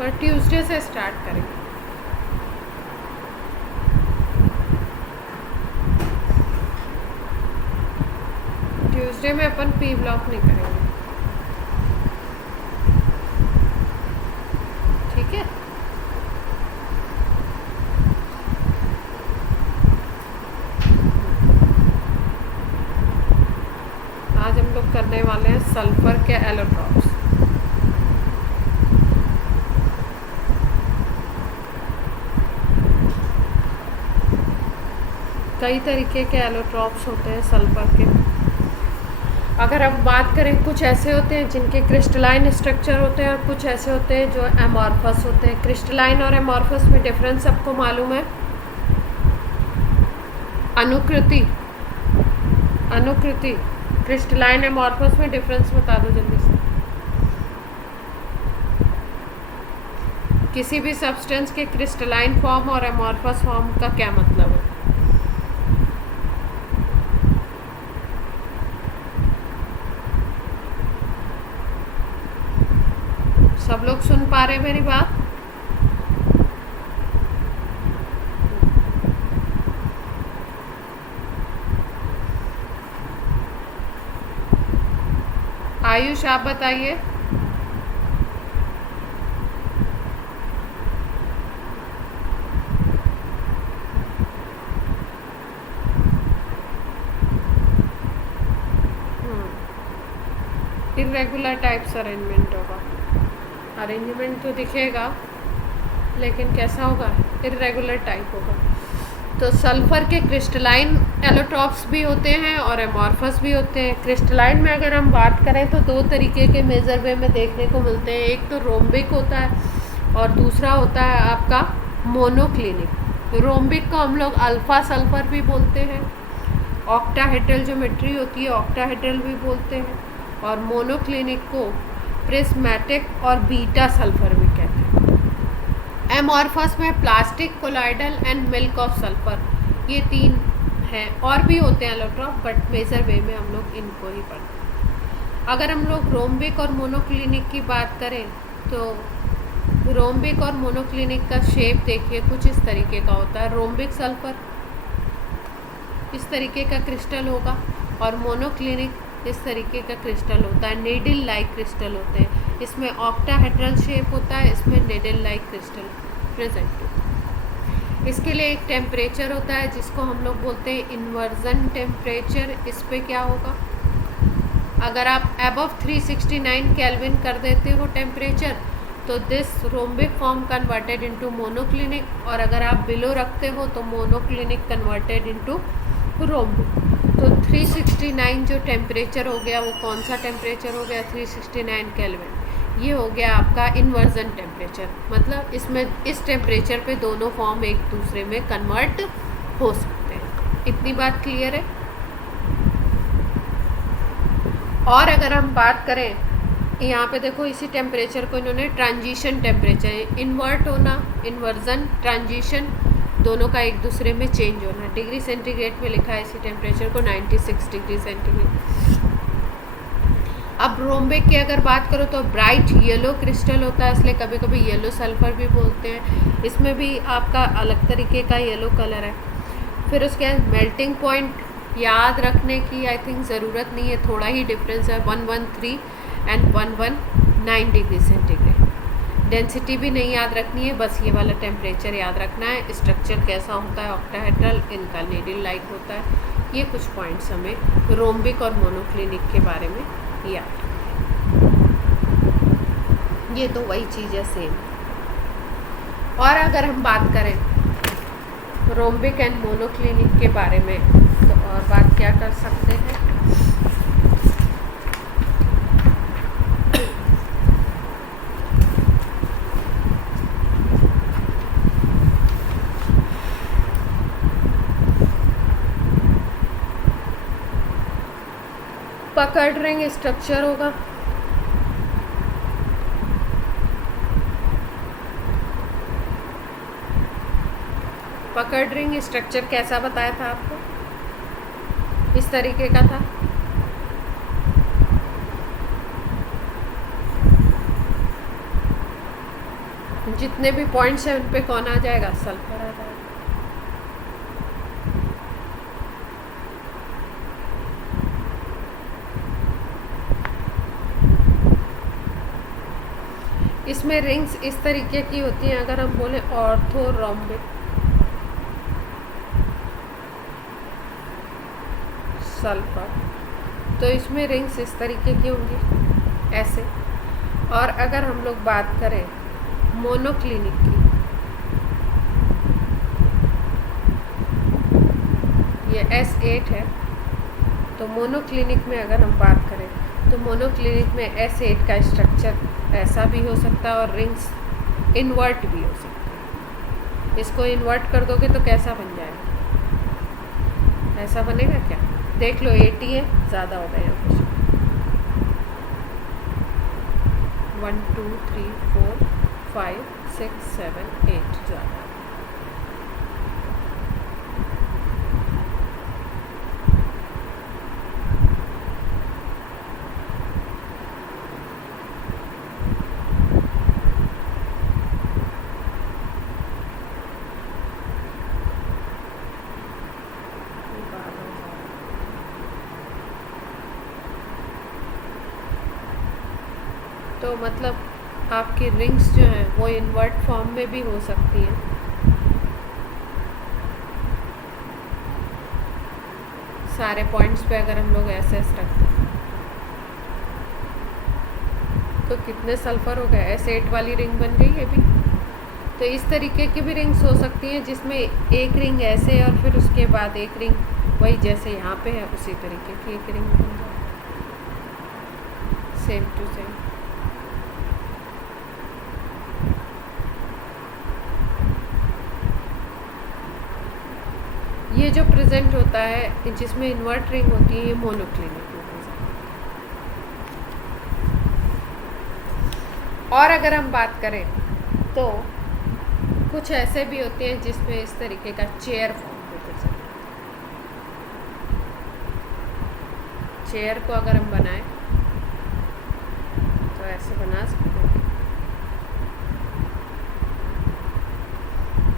पर ट्यूसडे से स्टार्ट करेंगे। ट्यूसडे में अपन पी ब्लॉक नहीं करेंगे, ठीक है। आज हम लोग करने वाले हैं सल्फर के एलोट्रॉप्स। कई तरीके के एलोट्रॉप्स होते हैं सल्फर के। अगर हम बात करें, कुछ ऐसे होते हैं जिनके क्रिस्टलाइन स्ट्रक्चर होते हैं और कुछ ऐसे होते हैं जो एमॉर्फस होते हैं। क्रिस्टलाइन और एमॉर्फस में डिफरेंस सबको मालूम है। अनुकृति, अनुकृति, क्रिस्टलाइन एमॉर्फस में डिफरेंस बता दो जल्दी से। किसी भी सब्सटेंस के क्रिस्टलाइन फॉर्म और एमॉर्फस फॉर्म का क्या मतलब है? सब लोग सुन पा रहे हैं मेरी बात? आयुष आप बताइए। इर्रेगुलर टाइप्स अरेंजमेंट होगा। अरेंजमेंट तो दिखेगा लेकिन कैसा होगा? इर्रेगुलर टाइप होगा। तो सल्फर के क्रिस्टलाइन एलोट्रॉप्स भी होते हैं और एमॉर्फस भी होते हैं। क्रिस्टलाइन में अगर हम बात करें तो दो तरीके के मेजर वे में देखने को मिलते हैं। एक तो रोम्बिक होता है और दूसरा होता है आपका मोनोक्लिनिक। रोम्बिक को हम लोग अल्फा सल्फर भी बोलते हैं, ऑक्टाहेड्रल ज्योमेट्री होती है ऑक्टाहेड्रल भी बोलते हैं, और मोनोक्लिनिक को प्रिज्मेटिक और बीटा सल्फर भी कहते हैं। एमॉर्फस में plastic, colloidal and milk of sulphur, ये तीन हैं। और भी होते हैं एलोट्रॉप बट मेजर वे में हम लोग इनको ही पढ़ते हैं। अगर हम लोग रोम्बिक और मोनोक्लिनिक की बात करें तो रोम्बिक और मोनोक्लिनिक का शेप देखिए कुछ इस तरीके का होता है। रोम्बिक सल्फर इस तरीके का क्रिस्टल होगा और मोनोक्लिनिक इस तरीके का क्रिस्टल होता है। नेडल लाइक क्रिस्टल होते हैं। इसमें ऑक्टाहेड्रल शेप होता है, इसमें नेडल लाइक क्रिस्टल प्रेजेंट होता है। इसके लिए एक टेम्परेचर होता है जिसको हम लोग बोलते हैं इन्वर्जन टेम्परेचर। इस पे क्या होगा? अगर आप अबव 369 केल्विन कर देते हो टेम्परेचर तो this rhombic form converted into monoclinic, और अगर आप बिलो रखते हो तो मोनोक्लिनिक कन्वर्टेड इनटू रोम्बिक। तो 369 जो टेम्परेचर हो गया वो कौन सा टेम्परेचर हो गया? 369 केल्विन। ये हो गया आपका इन्वर्जन टेम्परेचर। मतलब इसमें इस टेम्परेचर पे दोनों फॉर्म एक दूसरे में कन्वर्ट हो सकते हैं। इतनी बात क्लियर है? और अगर हम बात करें, यहाँ पे देखो इसी टेम्परेचर को इन्होंने ट्रांजिशन टेम्परेचर, इन्वर्ट होना, इन्वर्जन, ट्रांजिशन, दोनों का एक दूसरे में चेंज होना। डिग्री सेंटीग्रेड में लिखा है इसी टेम्परेचर को 96 डिग्री सेंटीग्रेड। अब रोम्बिक की अगर बात करो तो ब्राइट येलो क्रिस्टल होता है, इसलिए कभी कभी येलो सल्फर भी बोलते हैं। इसमें भी आपका अलग तरीके का येलो कलर है। फिर उसके बाद मेल्टिंग पॉइंट याद रखने की आई थिंक ज़रूरत नहीं है, थोड़ा ही डिफरेंस है, 113 एंड 119 डिग्री सेंटीग्रेड। डेंसिटी भी नहीं याद रखनी है, बस ये वाला टेम्परेचर याद रखना है। स्ट्रक्चर कैसा होता है? ऑक्टाहेड्रल, इनका नेडल लाइक होता है। ये कुछ पॉइंट्स हमें रोम्बिक और मोनोक्लिनिक के बारे में याद रखना। ये तो वही चीज़ है सेम। और अगर हम बात करें रोम्बिक एंड मोनोक्लिनिक के बारे में तो और बात क्या कर सकते हैं? पकड़ रिंग स्ट्रक्चर होगा। पकड़ रिंग स्ट्रक्चर कैसा बताया था आपको? इस तरीके का था। जितने भी पॉइंट्स हैं उन पे कौन आ जाएगा, सल्फर आ जाएगा। इसमें रिंग्स इस तरीके की होती हैं, अगर हम बोले ऑर्थोरोम्बिक सल्फर, तो इसमें रिंग्स इस तरीके की होंगी, ऐसे। और अगर हम लोग बात करें मोनोक्लिनिक की, ये S8 है, तो मोनोक्लिनिक में अगर हम बात करें तो मोनोक्लिनिक में S8 का स्ट्रक्चर ऐसा भी हो सकता है और रिंग्स इन्वर्ट भी हो सकता है। इसको इन्वर्ट कर दोगे तो कैसा बन जाएगा, ऐसा बनेगा क्या, देख लो 80 है, ज़्यादा हो गया कुछ। 1 2 3 4 5 6 7 8 ज़्यादा। तो मतलब आपकी रिंग्स जो हैं वो इन्वर्ट फॉर्म में भी हो सकती हैं। सारे पॉइंट्स पे अगर हम लोग ऐसे रखते हैं तो कितने सल्फर हो गए, S8 वाली रिंग बन गई है भी। तो इस तरीके की भी रिंग्स हो सकती हैं जिसमें एक रिंग ऐसे और फिर उसके बाद एक रिंग वही जैसे यहाँ पे है उसी तरीके की एक रिंग बन जाए, सेम टू सेम। ये जो प्रेजेंट होता है जिसमें इन्वर्ट रिंग होती है, ये मोनोक्लिनिक में प्रेजेंट। और अगर हम बात करें तो कुछ ऐसे भी होते हैं जिसमें इस तरीके का चेयर फॉर्म में प्रेजेंट। चेयर को अगर हम बनाएं तो ऐसे बना सकते हैं।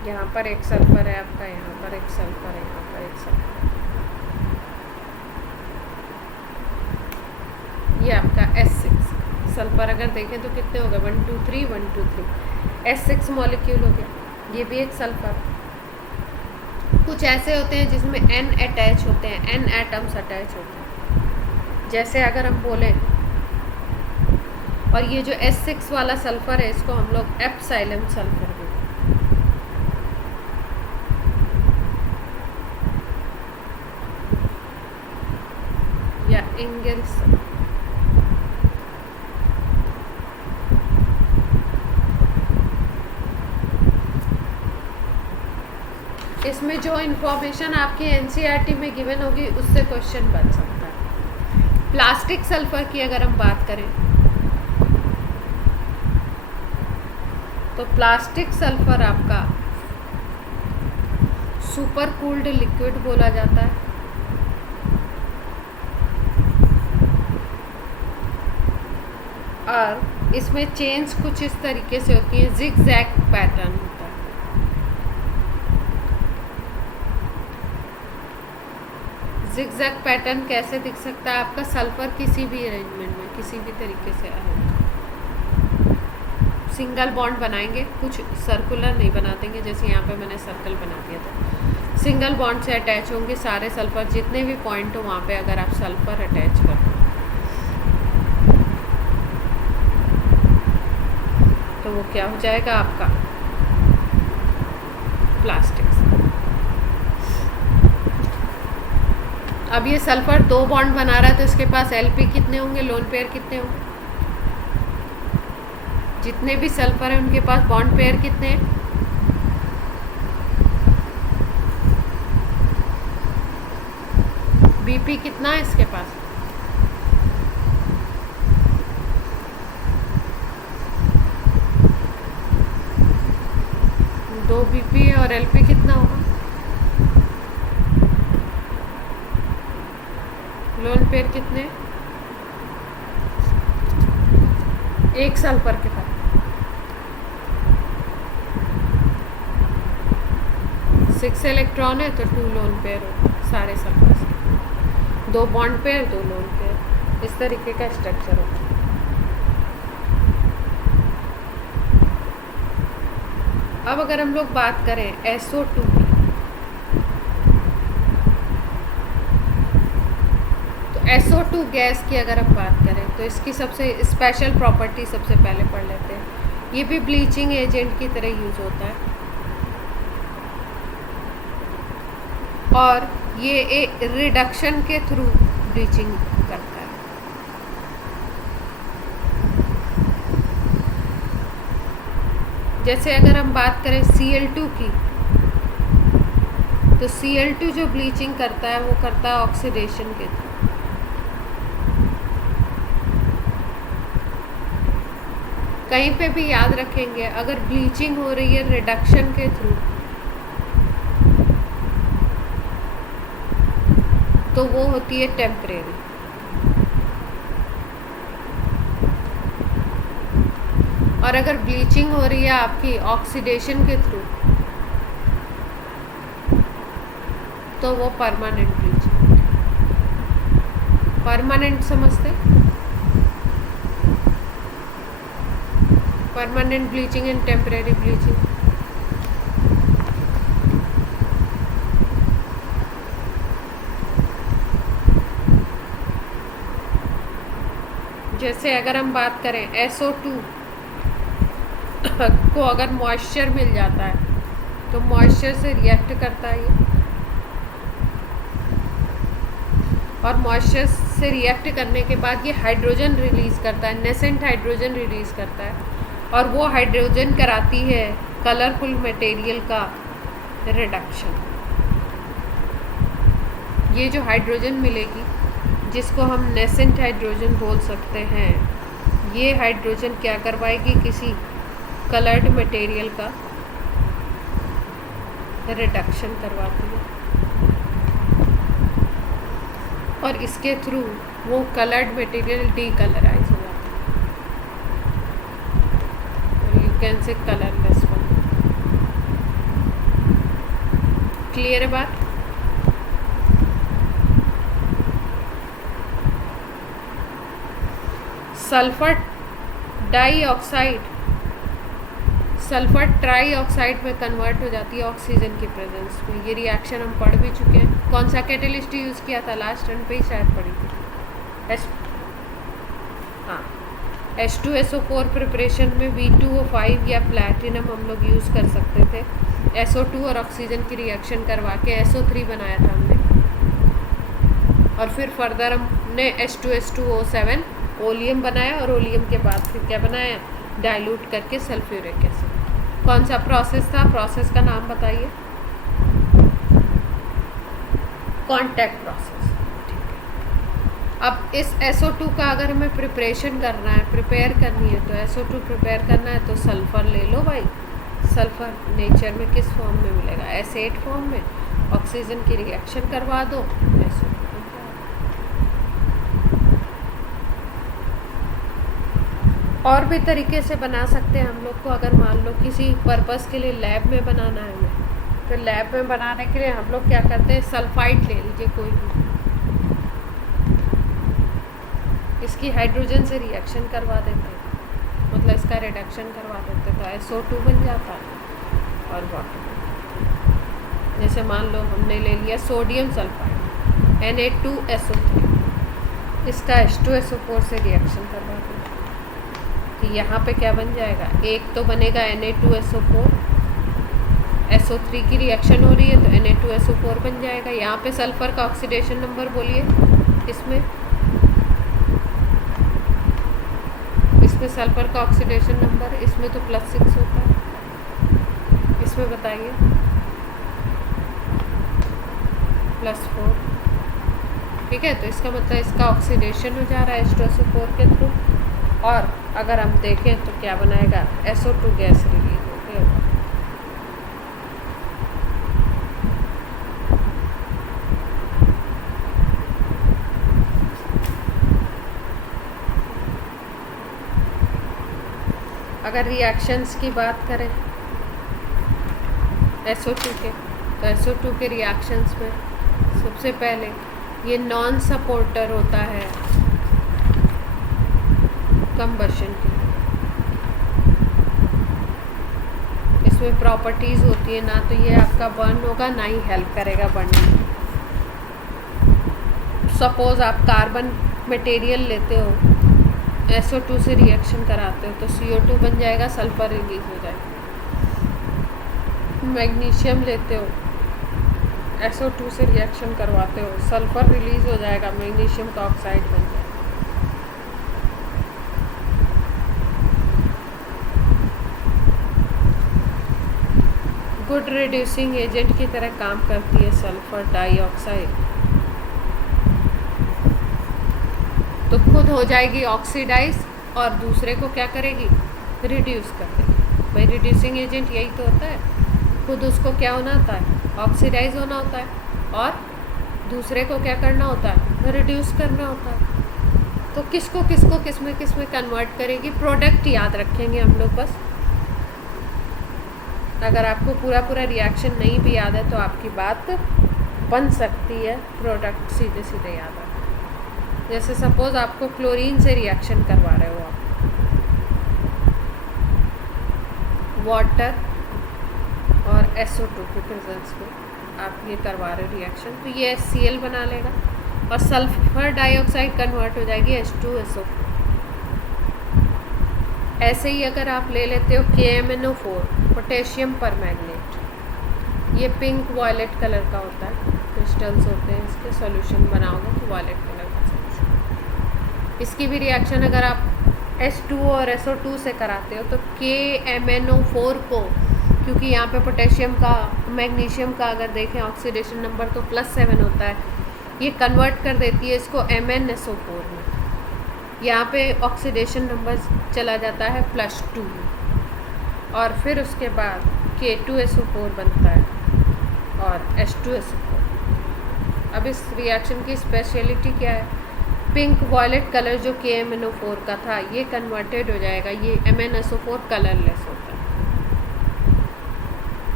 यहाँ पर एक सल्फर है आपका, यहाँ पर एक सल्फर है, यहाँ पर एक सल्फर है। ये आपका S6 सल्फर अगर देखें तो कितने हो गए, 1 2 3 1 2 3 S6 मॉलिक्यूल हो गया। ये भी एक सल्फर। कुछ ऐसे होते हैं जिसमें N अटैच होते हैं, N एटम्स अटैच होते हैं। जैसे अगर हम बोले, और ये जो S6 वाला सल्फर है इसको हम लोग एप्सिलॉन सल्फर बोलते हैं, या इंगेल्स। इसमें जो इन्फॉर्मेशन आपकी NCERT में गिवन होगी उससे क्वेश्चन बन सकता है। प्लास्टिक सल्फर की अगर हम बात करें तो प्लास्टिक सल्फर आपका सुपर कूल्ड लिक्विड बोला जाता है। और इसमें चेन्स कुछ इस तरीके से होती है, जिगजैग पैटर्न होता है। जिगजैग पैटर्न कैसे दिख सकता है आपका, सल्फर किसी भी अरेंजमेंट में किसी भी तरीके से अरेंज, सिंगल बॉन्ड बनाएंगे, कुछ सर्कुलर नहीं बना देंगे, जैसे यहाँ पे मैंने सर्कल बना दिया था। सिंगल बॉन्ड से अटैच होंगे सारे सल्फर, जितने भी पॉइंट हो वहाँ पे अगर आप सल्फर अटैच कर दो तो वो क्या हो जाएगा आपका, प्लास्टिक। अब ये सल्फर 2 बॉन्ड बना रहा है तो इसके पास Lp कितने होंगे, लोन पेयर कितने होंगे, जितने भी सल्फर है उनके पास बॉन्ड पेयर कितने हैं, Bp कितना है इसके पास, दो Bp है, और Lp कितना होगा, लोन पेयर कितने, एक सल्फर के पास 6 इलेक्ट्रॉन है तो 2 लोन पेयर हो सारे सल्फर्स के, 2 बॉन्ड पेयर 2 लोन पेयर, इस तरीके का स्ट्रक्चर होता है। अब अगर हम लोग बात करें SO2 की, तो SO2 गैस की अगर हम बात करें तो इसकी सबसे स्पेशल प्रॉपर्टी सबसे पहले पढ़ लेते हैं। ये भी ब्लीचिंग एजेंट की तरह यूज होता है और ये एक रिडक्शन के थ्रू ब्लीचिंग करता है। जैसे अगर हम बात करें Cl2 की, तो Cl2 जो ब्लीचिंग करता है वो करता है ऑक्सीडेशन के थ्रू। कहीं पे भी याद रखेंगे, अगर ब्लीचिंग हो रही है रिडक्शन के थ्रू तो वो होती है टेम्परेरी, और अगर ब्लीचिंग हो रही है आपकी ऑक्सीडेशन के थ्रू तो वो परमानेंट ब्लीचिंग। परमानेंट समझते, permanent bleaching and temporary bleaching. जैसे अगर हम बात करें SO2 को अगर मॉइस्चर मिल जाता है तो मॉइस्चर से रिएक्ट करता है ये, और मॉइस्चर से रिएक्ट करने के बाद ये हाइड्रोजन रिलीज़ करता है, नेसेंट हाइड्रोजन रिलीज़ करता है, और वो हाइड्रोजन कराती है कलरफुल मटेरियल का रिडक्शन। ये जो हाइड्रोजन मिलेगी जिसको हम नेसेंट हाइड्रोजन बोल सकते हैं, ये हाइड्रोजन क्या करवाएगी, किसी कलर्ड मटेरियल का रिडक्शन करवाती है, और इसके थ्रू वो कलर्ड मटेरियल डीकलराइज हो जाता है, you can say colourless one. Clear है बात? सल्फर डाइऑक्साइड सल्फर ट्राइऑक्साइड में कन्वर्ट हो जाती है ऑक्सीजन की प्रेजेंस में। ये रिएक्शन हम पढ़ भी चुके हैं। कौन सा कैटेलिस्ट यूज़ किया था, लास्ट टर्न पे ही शायद पढ़ी थी। H2SO4 प्रिपरेशन में V2O5 या प्लैटिनम हम लोग यूज़ कर सकते थे। SO2 और ऑक्सीजन की रिएक्शन करवा के SO3 बनाया था हमने, और फिर फर्दर हमने H2S2O7 ओलियम बनाया, और ओलियम के बाद फिर क्या बनाया, डाइल्यूट करके सल्फ्यूरिक एसिड। कौन सा प्रोसेस था, प्रोसेस का नाम बताइए। Contact process. ठीक है, अब इस SO2 का अगर हमें प्रिपरेशन करना है, प्रिपेयर करनी है, तो SO2 प्रिपेयर करना है तो सल्फ़र ले लो भाई। सल्फ़र नेचर में किस फॉर्म में मिलेगा, एसिड फॉर्म में। ऑक्सीजन की रिएक्शन करवा दो, SO2। और भी तरीके से बना सकते हैं हम लोग को। अगर मान लो किसी पर्पस के लिए लैब में बनाना है हमें, तो लैब में बनाने के लिए हम लोग क्या करते हैं, सल्फाइड ले लीजिए कोई भी, इसकी हाइड्रोजन से रिएक्शन करवा देते हैं, मतलब इसका रिडक्शन करवा देते हैं, तो SO2 बन जाता है और वाटर। जैसे मान लो हमने ले लिया सोडियम सल्फाइड Na2SO3, इसका H2SO4 से रिएक्शन करवा दें, तो यहाँ पे क्या बन जाएगा, एक तो बनेगा Na2SO4, SO3 की रिएक्शन हो रही है तो Na2SO4 बन जाएगा। यहाँ पे सल्फ़र का ऑक्सीडेशन नंबर बोलिए, इसमें सल्फ़र का ऑक्सीडेशन नंबर, इसमें तो +6 होता है, इसमें बताइए +4। ठीक है, तो इसका मतलब इसका ऑक्सीडेशन हो जा रहा है H2SO4 के थ्रू, और अगर हम देखें तो क्या बनाएगा, SO2 गैस रिलीज होती है। अगर रिएक्शंस की बात करें SO2 के, तो SO2 के रिएक्शंस में सबसे पहले ये नॉन सपोर्टर होता है कंबशन की। इसमें प्रॉपर्टीज़ होती है, ना तो ये आपका बर्न होगा ना ही हेल्प करेगा बर्निंग। सपोज आप कार्बन मटेरियल लेते हो, SO2 से रिएक्शन कराते हो तो CO2 बन जाएगा, सल्फर रिलीज हो जाएगा। मैग्नीशियम लेते हो, SO2 से रिएक्शन करवाते हो, सल्फर रिलीज हो जाएगा, मैग्नीशियम का ऑक्साइड बन जाएगा। गुड रिड्यूसिंग एजेंट की तरह काम करती है सल्फर डाइऑक्साइड। तो खुद हो जाएगी ऑक्सीडाइज और दूसरे को क्या करेगी, रिड्यूस कर देगी। भाई रिड्यूसिंग एजेंट यही तो होता है, खुद उसको क्या होना होता है, ऑक्सीडाइज होना होता है, और दूसरे को क्या करना होता है, रिड्यूस करना होता है। तो किसको किसको किस में कन्वर्ट करेगी, प्रोडक्ट याद रखेंगे हम लोग बस। अगर आपको पूरा रिएक्शन नहीं भी याद है तो आपकी बात बन सकती है, प्रोडक्ट सीधे सीधे याद है। जैसे सपोज आपको क्लोरीन से रिएक्शन करवा रहे हो, आप वाटर और SO2 के प्रेजेंस में आप ये करवा रहे हो रिएक्शन, तो ये HCl बना लेगा और सल्फर डाइऑक्साइड कन्वर्ट हो जाएगी H2SO4। ऐसे ही अगर आप ले लेते हो KMnO4, पोटेशियम परमैंगनेट, ये पिंक वॉयलेट कलर का होता है, क्रिस्टल्स होते हैं इसके, सॉल्यूशन बनाओगे तो वॉयलेट कलर का सॉल्यूशन। इसकी भी रिएक्शन अगर आप H2O और SO2 से कराते हो तो KMnO4 को, क्योंकि यहाँ पे पोटेशियम का, मैग्नीशियम का अगर देखें ऑक्सीडेशन नंबर तो +7 होता है, ये कन्वर्ट कर देती है इसको MnSO4 में। यहाँ पे ऑक्सीडेशन नंबर चला जाता है +2 और फिर उसके बाद K2SO4 बनता है और H2SO4। अब इस रिएक्शन की स्पेशलिटी क्या है, पिंक वॉयलेट कलर जो KMnO4 का था ये कन्वर्टेड हो जाएगा, ये MnSO4 कलरलेस होता है।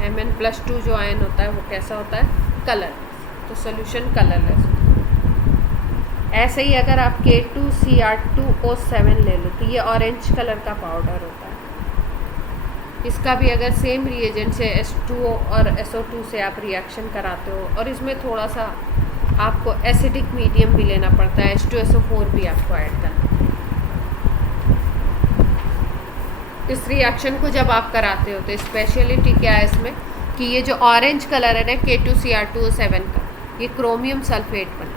Mn+2 जो आयन होता है वो कैसा होता है, कलरलेस, तो सोल्यूशन कलरलेस होता है। ऐसे ही अगर आप K2Cr2O7 ले लो तो ये ऑरेंज कलर का पाउडर होता है। इसका भी अगर सेम रिएजेंट से H2O और SO2 से आप रिएक्शन कराते हो, और इसमें थोड़ा सा आपको एसिडिक मीडियम भी लेना पड़ता है, H2SO4 भी आपको ऐड करना है। इस रिएक्शन को जब आप कराते हो तो स्पेशलिटी क्या है इसमें कि ये जो ऑरेंज कलर है ना K2Cr2O7 का, ये क्रोमियम सल्फेट बना है,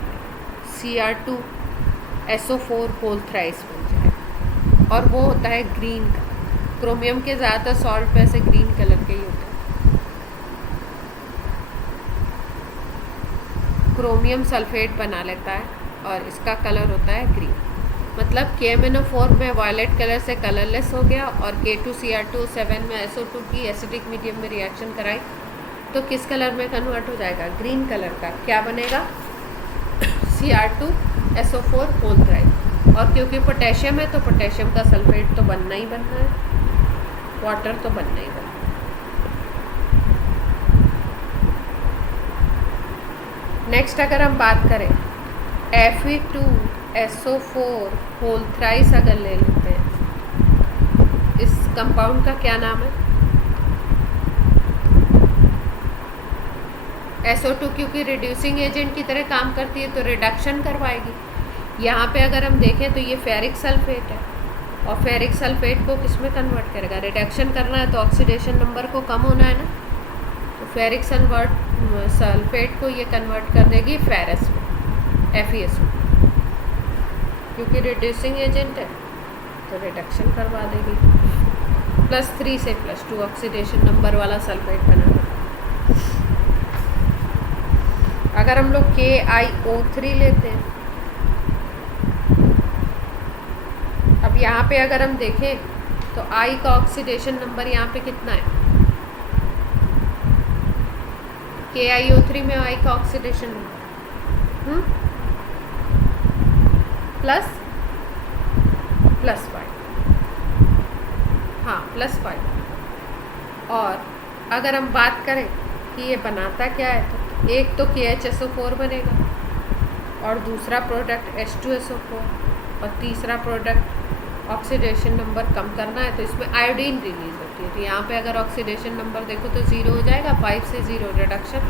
Cr2SO4 होल थ्राइस बन जाएगा, और वो होता है ग्रीन का। क्रोमियम के ज़्यादातर सॉल्ट पे ऐसे ग्रीन कलर के ही होते हैं। क्रोमियम सल्फेट बना लेता है और इसका कलर होता है ग्रीन। मतलब KMnO4 में वायलेट कलर से कलरलेस हो गया, और K2Cr2O7 में SO2 की एसिडिक मीडियम में रिएक्शन कराई तो किस कलर में कन्वर्ट हो जाएगा, ग्रीन कलर का। क्या बनेगा, Cr2SO4 होल थ्राइस। और क्योंकि पोटेशियम है तो पोटेशियम का सल्फेट तो बनना ही बनना है, वाटर तो बनना ही बनना है। नेक्स्ट अगर हम बात करें Fe2SO4 होल थ्राइस अगर ले लेते हैं, इस कंपाउंड का क्या नाम है, SO2 क्योंकि रिड्यूसिंग एजेंट की तरह काम करती है तो रिडक्शन करवाएगी। यहाँ पे अगर हम देखें तो ये फेरिक सल्फेट है, और फेरिक सल्फेट को किस में कन्वर्ट करेगा, रिडक्शन करना है तो ऑक्सीडेशन नंबर को कम होना है ना, तो फेरिक सल्फेट को ये कन्वर्ट कर देगी फेरस में, FeSO, क्योंकि रिड्यूसिंग एजेंट है तो रिडक्शन करवा देगी। +3 से +2 ऑक्सीडेशन नंबर वाला सल्फेट बना। अगर हम लोग KiO3 लेते हैं, अब यहाँ पे अगर हम देखें तो I का ऑक्सीडेशन नंबर यहाँ पे कितना है, KiO3 में I का ऑक्सीडेशन नंबर +5, हाँ +5। और अगर हम बात करें कि ये बनाता क्या है। तो एक तो KHSO4 बनेगा और दूसरा प्रोडक्ट H2SO4 और तीसरा प्रोडक्ट ऑक्सीडेशन नंबर कम करना है तो इसमें आयोडीन रिलीज होती है। तो यहाँ पे अगर ऑक्सीडेशन नंबर देखो तो 0 हो जाएगा, 5 से 0 रिडक्शन।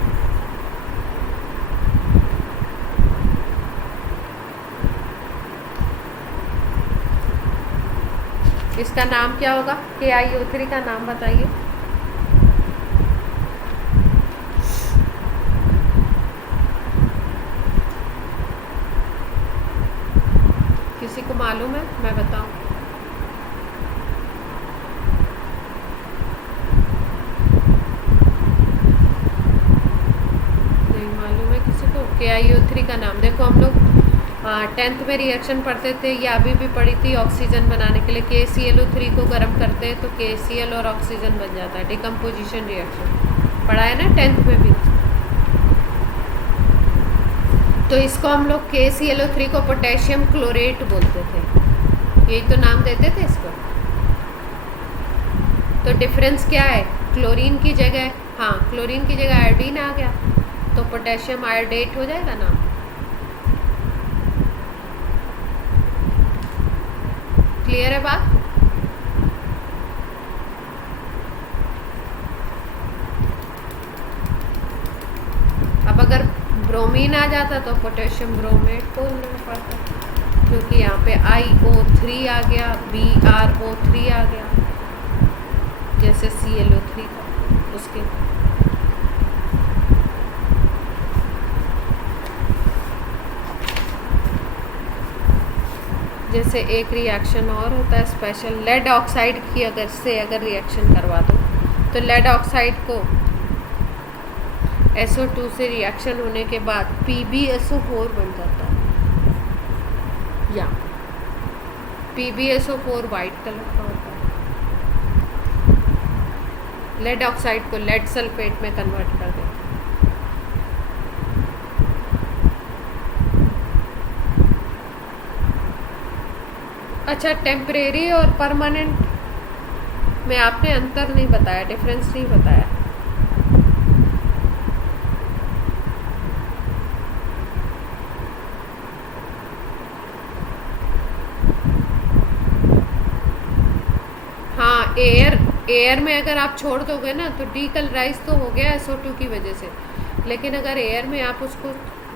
इसका नाम क्या होगा? KiO3 का नाम बताइए। किसी को मालूम है? मैं बताऊं? नहीं मालूम है किसी को? KiO3 का नाम देखो, हम लोग 10th में रिएक्शन पढ़ते थे या अभी भी पढ़ी थी, ऑक्सीजन बनाने के लिए KClO3 को गर्म करते हैं तो KCl और ऑक्सीजन बन जाता है, डिकम्पोजिशन रिएक्शन पढ़ा है ना 10th में भी। तो इसको हम लोग KClO3 को पोटेशियम क्लोरेट बोलते थे, यही तो नाम देते थे इसको। तो डिफरेंस क्या है? क्लोरीन की जगह, हाँ क्लोरीन की जगह आयोडीन आ गया तो पोटेशियम आयोडेट हो जाएगा नाम। क्लियर है बात? अब अगर ब्रोमीन आ जाता तो पोटेशियम ब्रोमेट बोलना पड़ता, क्योंकि यहाँ पे IO3 आ गया, BrO3 आ गया जैसे ClO3 का उसके। जैसे एक रिएक्शन और होता है स्पेशल, लेड ऑक्साइड की अगर रिएक्शन करवा दो तो लेड ऑक्साइड को SO2 से रिएक्शन होने के बाद PbSO4 बन जाता है, या PbSO4 वाइट कलर का होता है। लेड ऑक्साइड को लेड सल्फेट में कन्वर्ट कर देते हैं। अच्छा, टेम्परेरी और परमानेंट में आपने अंतर नहीं बताया, डिफरेंस नहीं बताया। हाँ, एयर में अगर आप छोड़ दोगे ना तो डीकलराइज तो हो गया SO2 की वजह से, लेकिन अगर एयर में आप उसको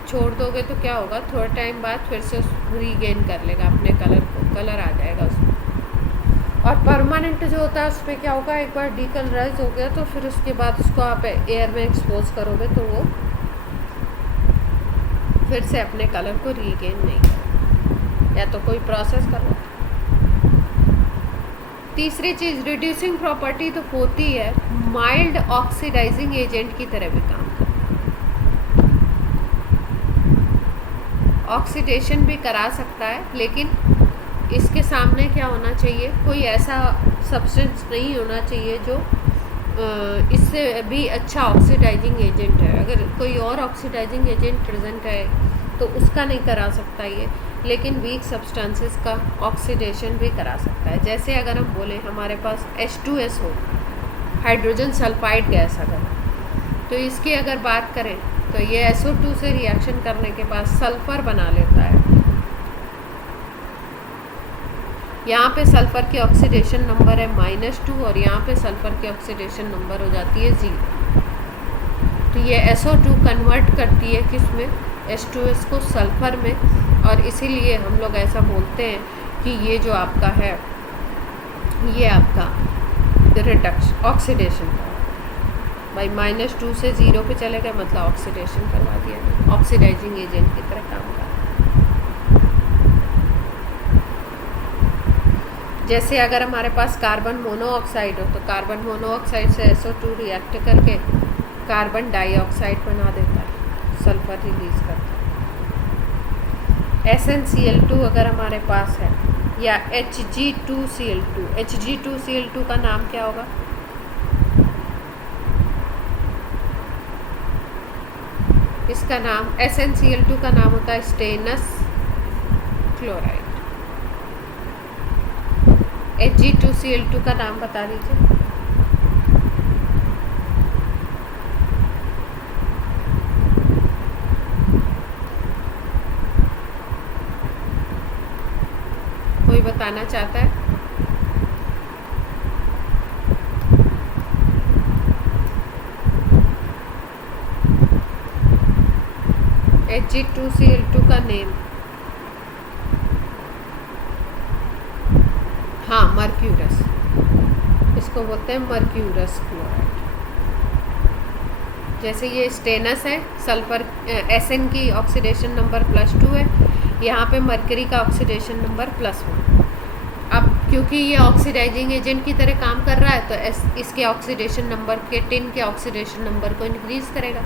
छोड़ दोगे तो क्या होगा, थोड़ा टाइम बाद फिर से रीगेन कर लेगा अपने कलर को, कलर आ जाएगा उसमें। और परमानेंट जो होता है उसमें क्या होगा, एक बार डीकलराइज हो गया तो फिर उसके बाद उसको आप एयर में एक्सपोज करोगे तो वो फिर से अपने कलर को रीगेन नहीं करेगा, या तो कोई प्रोसेस करो। तीसरी चीज़, रिड्यूसिंग प्रॉपर्टी तो होती है, माइल्ड ऑक्सीडाइजिंग एजेंट की तरह भी काम करता है। ऑक्सीडेशन भी करा सकता है, लेकिन इसके सामने क्या होना चाहिए, कोई ऐसा सब्सटेंस नहीं होना चाहिए जो इससे भी अच्छा ऑक्सीडाइजिंग एजेंट है। अगर कोई और ऑक्सीडाइजिंग एजेंट प्रेजेंट है तो उसका नहीं करा सकता ये, लेकिन वीक सब्सटेंसेस का ऑक्सीडेशन भी करा सकता है। जैसे अगर हम बोले हमारे पास H2SO, हाइड्रोजन सल्फाइड गैस, अगर तो इसकी अगर बात करें तो ये SO2 से रिएक्शन करने के बाद सल्फ़र बना लेता है। यहाँ पे सल्फ़र की ऑक्सीडेशन नंबर है -2 और यहाँ पे सल्फ़र की ऑक्सीडेशन नंबर हो जाती है 0। तो ये SO2 कन्वर्ट करती है किस में, H2S को सल्फ़र में, और इसीलिए हम लोग ऐसा बोलते हैं कि ये जो आपका है ये आपका रिडक्शन ऑक्सीडेशन का भाई -2 से 0 पे चले गए, मतलब ऑक्सीडेशन करवा दिया, ऑक्सीडाइजिंग एजेंट की तरह काम कर। जैसे अगर हमारे पास कार्बन मोनोऑक्साइड हो तो कार्बन मोनोऑक्साइड से SO2 रिएक्ट करके कार्बन डाइऑक्साइड बना देता है, सल्फर रिलीज करता है। SnCl2 अगर हमारे पास है, या Hg2Cl2, Hg2Cl2 का नाम क्या होगा? इसका नाम SnCl2 का नाम होता है स्टेनस क्लोराइड। Hg2Cl2 का नाम बता दीजिए। बताना चाहता है। Hg2Cl2 का नेम, हाँ मर्क्यूरस, इसको बोलते हैं मर्क्यूरस क्लोराइड। जैसे ये स्टेनस है, सल्फर Sn की ऑक्सीडेशन नंबर +2 है, यहाँ पे मरकरी का ऑक्सीडेशन नंबर +1। अब क्योंकि ये ऑक्सीडाइजिंग एजेंट की तरह काम कर रहा है तो इसके ऑक्सीडेशन नंबर के टिन के ऑक्सीडेशन नंबर को इंक्रीज़ करेगा।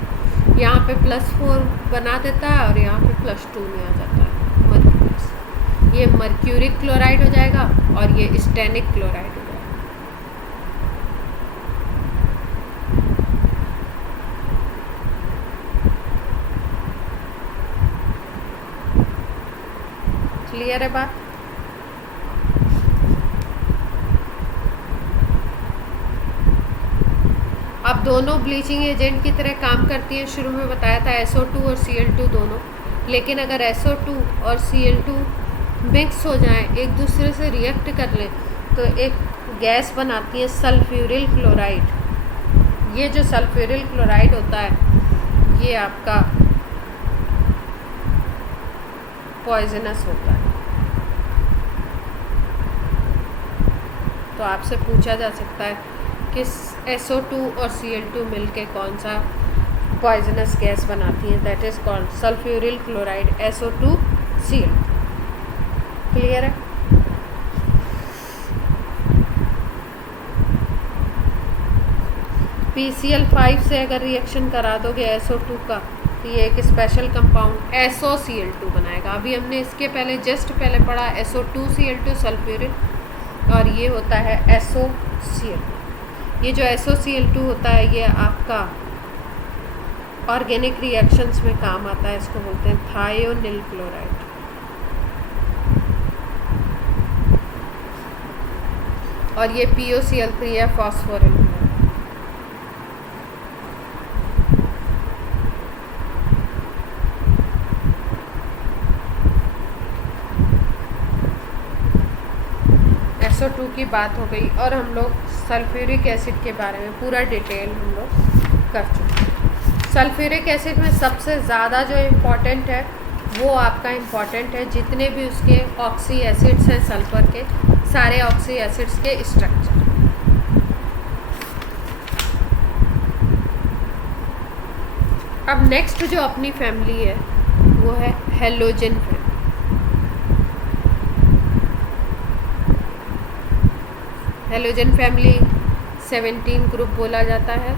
यहाँ पे +4 बना देता है और यहाँ पे +2 में आ जाता है मर्क्यूरस। ये मर्क्यूरिक क्लोराइड हो जाएगा और ये स्टेनिक क्लोराइड हो जाएगा। क्लियर है बात? अब दोनों ब्लीचिंग एजेंट की तरह काम करती हैं। शुरू में बताया था SO2 और Cl2 दोनों, लेकिन अगर SO2 और Cl2 मिक्स हो जाएं, एक दूसरे से रिएक्ट कर लें, तो एक गैस बनाती है सल्फ्यूरिल क्लोराइड। ये जो सल्फ्यूरिल क्लोराइड होता है ये आपका पॉइजनस होता है। तो आपसे पूछा जा सकता है कि SO2 और Cl2 मिलके कौन सा पॉइजनस गैस बनाती हैं, that is called sulphuryl chloride SO2Cl। Clear है? PCl5 से अगर रिएक्शन करा दोगे SO2 का तो ये एक स्पेशल कंपाउंड SOCl2 बनाएगा। अभी हमने इसके पहले जस्ट पहले पढ़ा SO2Cl2 सल्फ्यूरिल, और ये होता है SOCl। ये जो SOCl2 होता है ये आपका ऑर्गेनिक रिएक्शंस में काम आता है। इसको बोलते हैं थायोनिल क्लोराइड। और ये POCl3 है, फॉस्फोरिल क्लोराइड। SO2 की बात हो गई और हम लोग सल्फ्यूरिक एसिड के बारे में पूरा डिटेल हम लोग कर चुके हैं। सल्फ्यूरिक एसिड में सबसे ज़्यादा जो इम्पोर्टेंट है वो आपका इम्पोर्टेंट है जितने भी उसके ऑक्सी एसिड्स हैं सल्फर के, सारे ऑक्सी एसिड्स के स्ट्रक्चर। अब नेक्स्ट जो अपनी फैमिली है वो है halogen family. Halogen family 17 group बोला जाता है।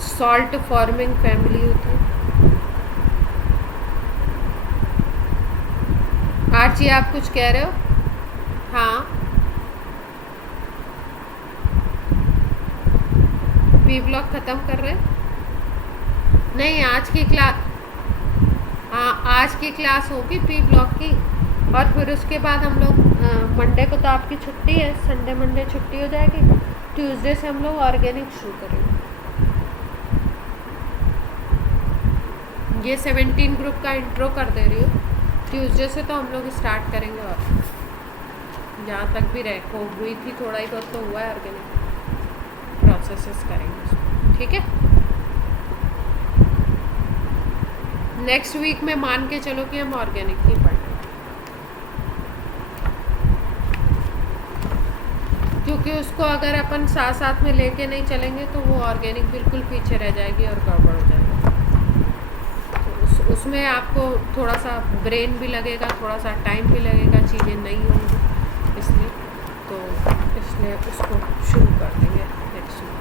सॉल्ट फॉर्मिंग फैमिली होती है। आर्ची आप कुछ कह रहे हो? हाँ, पी ब्लॉक ख़त्म कर रहे हैं? नहीं, आज की क्लास, हाँ आज की क्लास होगी पी ब्लॉक की, और फिर उसके बाद हम लोग मंडे को तो आपकी छुट्टी है, संडे मंडे छुट्टी हो जाएगी, ट्यूसडे से हम लोग ऑर्गेनिक शुरू करेंगे। ये 17 ग्रुप का इंट्रो कर दे रही हूँ, ट्यूसडे से तो हम लोग स्टार्ट करेंगे। और जहाँ तक भी रह हो हुई थी थोड़ा ही बहुत तो हुआ है, ऑर्गेनिक प्रोसेसेस करेंगे उसको, ठीक है। नेक्स्ट वीक में मान के चलो कि हम ऑर्गेनिक ही पढ़ें, क्योंकि उसको अगर अपन साथ साथ में लेके नहीं चलेंगे तो वो ऑर्गेनिक बिल्कुल पीछे रह जाएगी और गड़बड़ हो जाएगा। तो उसमें आपको थोड़ा सा ब्रेन भी लगेगा, थोड़ा सा टाइम भी लगेगा, चीज़ें नहीं होंगी, इसलिए उसको शुरू कर देंगे नेक्स्ट वीक।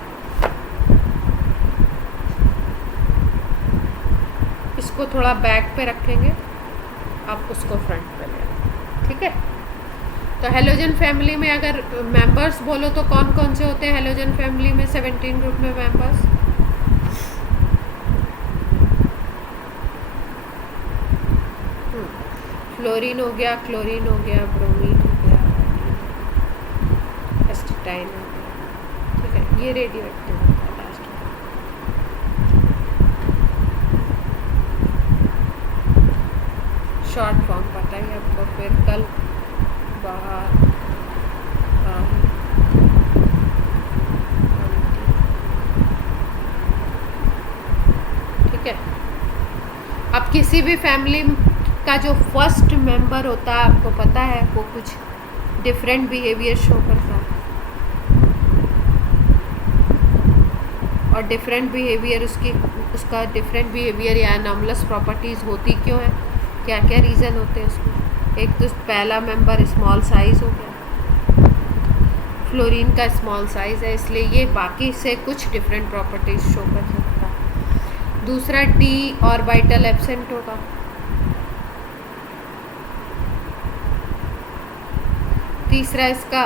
इसको थोड़ा बैक पे रखेंगे, आप उसको फ्रंट पे ले, ठीक है। तो हेलोजन फैमिली में अगर मेंबर्स बोलो तो कौन कौन से होते हैं हेलोजन फैमिली में 17 ग्रुप में मेंबर्स? फ्लोरीन हो गया, क्लोरीन हो गया, ब्रोमीन हो गया, एस्टेटाइन हो गया, ठीक है। ये रेडियो एक्टिव होता है लास्ट में। शॉर्ट फॉर्म पता है आपको, फिर कल अब किसी भी फैमिली का जो फर्स्ट मेंबर होता है आपको पता है वो कुछ डिफरेंट बिहेवियर शो करता है, और डिफरेंट बिहेवियर उसका डिफरेंट बिहेवियर या एनॉमलस प्रॉपर्टीज़ होती क्यों है, क्या क्या रीज़न होते हैं उसमें। एक तो पहला मेंबर स्मॉल साइज़ हो गया, फ्लोरीन का स्मॉल साइज़ है इसलिए ये बाकी से कुछ डिफरेंट प्रॉपर्टीज़ शो कर सकता है। दूसरा डी ऑर्बिटल एब्सेंट होगा। तीसरा इसका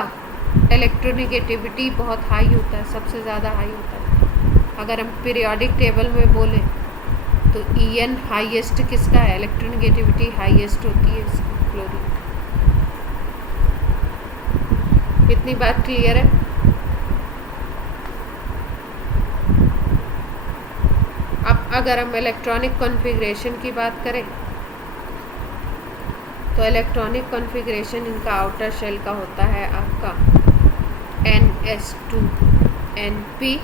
इलेक्ट्रोनेगेटिविटी बहुत हाई होता है, सबसे ज़्यादा हाई होता है। अगर हम पीरियोडिक टेबल में बोलें तो EN हाईएस्ट किसका है, इलेक्ट्रोनेगेटिविटी हाईएस्ट होती है इसकी, क्लोरीन। इतनी बात क्लियर है। अब अगर हम इलेक्ट्रॉनिक कॉन्फ़िगरेशन की बात करें तो इलेक्ट्रॉनिक कॉन्फ़िगरेशन इनका आउटर शेल का होता है आपका NS2 NP5।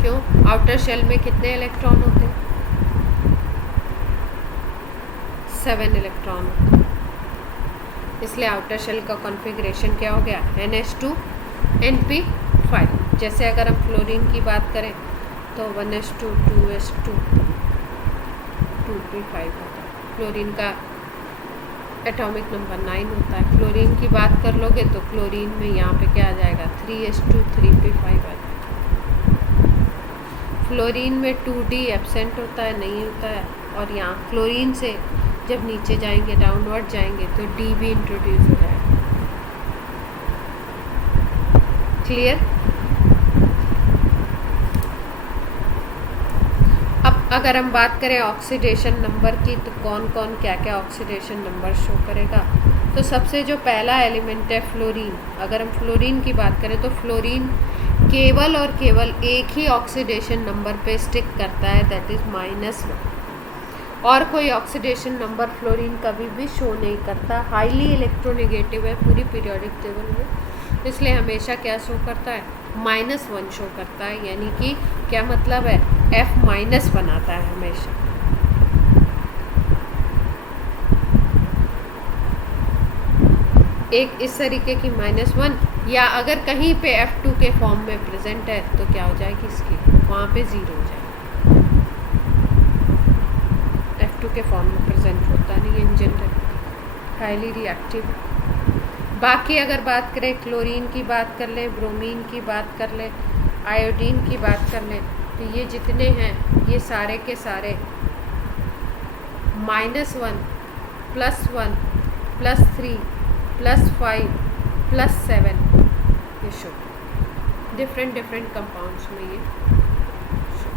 क्यों? आउटर शेल में कितने इलेक्ट्रॉन होते हैं? 7 इलेक्ट्रॉन होते हैं, इसलिए आउटर शेल का कॉन्फ़िगरेशन क्या हो गया, NH2 NP5। जैसे अगर हम फ्लोरीन की बात करें तो 1s2 2s2 2p5 होता है। फ्लोरीन का एटॉमिक नंबर 9 होता है। क्लोरीन की बात कर लोगे तो क्लोरीन में यहाँ पे क्या आ जाएगा, 3s2 3p5 आ जाएगा। फ्लोरीन में 2d एब्सेंट होता है, नहीं होता है, और यहाँ क्लोरीन से जब नीचे जाएंगे, डाउनवर्ड जाएंगे तो d भी इंट्रोड्यूस हो जाएगा। क्लियर? अब अगर हम बात करें ऑक्सीडेशन नंबर की तो कौन कौन क्या क्या ऑक्सीडेशन नंबर शो करेगा। तो सबसे जो पहला एलिमेंट है फ्लोरीन, अगर हम फ्लोरीन की बात करें तो फ्लोरीन केवल और केवल एक ही ऑक्सीडेशन नंबर पे स्टिक करता है, दैट इज़ -1। और कोई ऑक्सीडेशन नंबर फ्लोरीन कभी भी शो नहीं करता। हाईली इलेक्ट्रोनेगेटिव है पूरी पीरियोडिक टेबल में, इसलिए हमेशा क्या शो करता है, -1 शो करता है। यानी कि क्या मतलब है, F- बनाता है हमेशा। एक इस तरीके की -1, या अगर कहीं पे F2 के फॉर्म में प्रेजेंट है तो क्या हो जाएगी इसकी, वहाँ पे 0 हो जाएगी। F2 के फॉर्म में प्रेजेंट होता नहीं इन जनरल, हाईली रिएक्टिव। बाकी अगर बात करें क्लोरीन की बात कर लें, ब्रोमीन की बात कर लें, आयोडीन की बात कर लें, तो ये जितने हैं ये सारे के सारे -1 +1 +3 +5 +7 ये शो, डिफरेंट कंपाउंड्स में ये शो,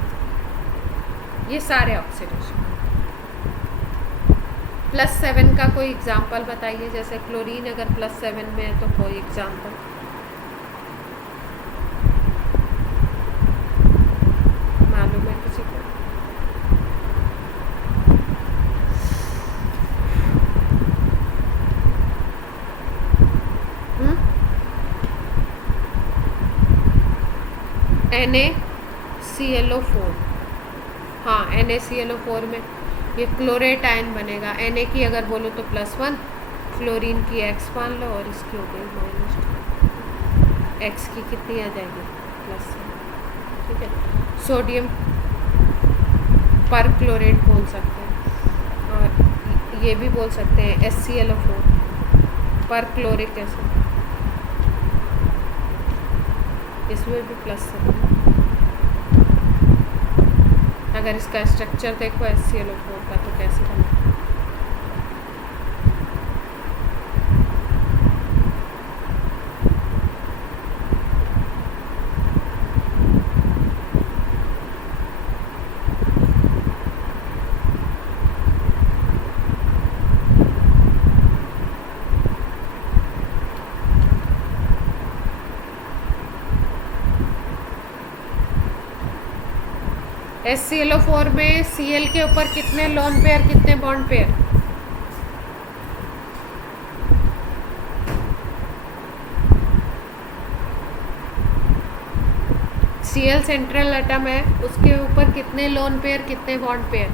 ये सारे ऑक्सीडेशन। +7 का कोई एग्जांपल बताइए, जैसे क्लोरीन अगर +7 में है तो कोई एग्जांपल। मालूम है किसी को? NaClO4, हाँ NaClO4 में ये क्लोरेट आयन बनेगा। Na की अगर बोलो तो +1, क्लोरीन की X मान लो और इसकी हो गई -2, X की कितनी आ जाएगी, +7। ठीक है, सोडियम पर क्लोरेट बोल सकते हैं, और ये भी बोल सकते हैं HClO4 पर क्लोरिक एसिड, इसमें भी +7। अगर इसका स्ट्रक्चर देखो HClO4 का तो कैसे बना, HClO4 में Cl के ऊपर कितने लोन पेयर, कितने bond pair, Cl central atom है, उसके ऊपर कितने लोन पेयर कितने बॉन्ड पेयर?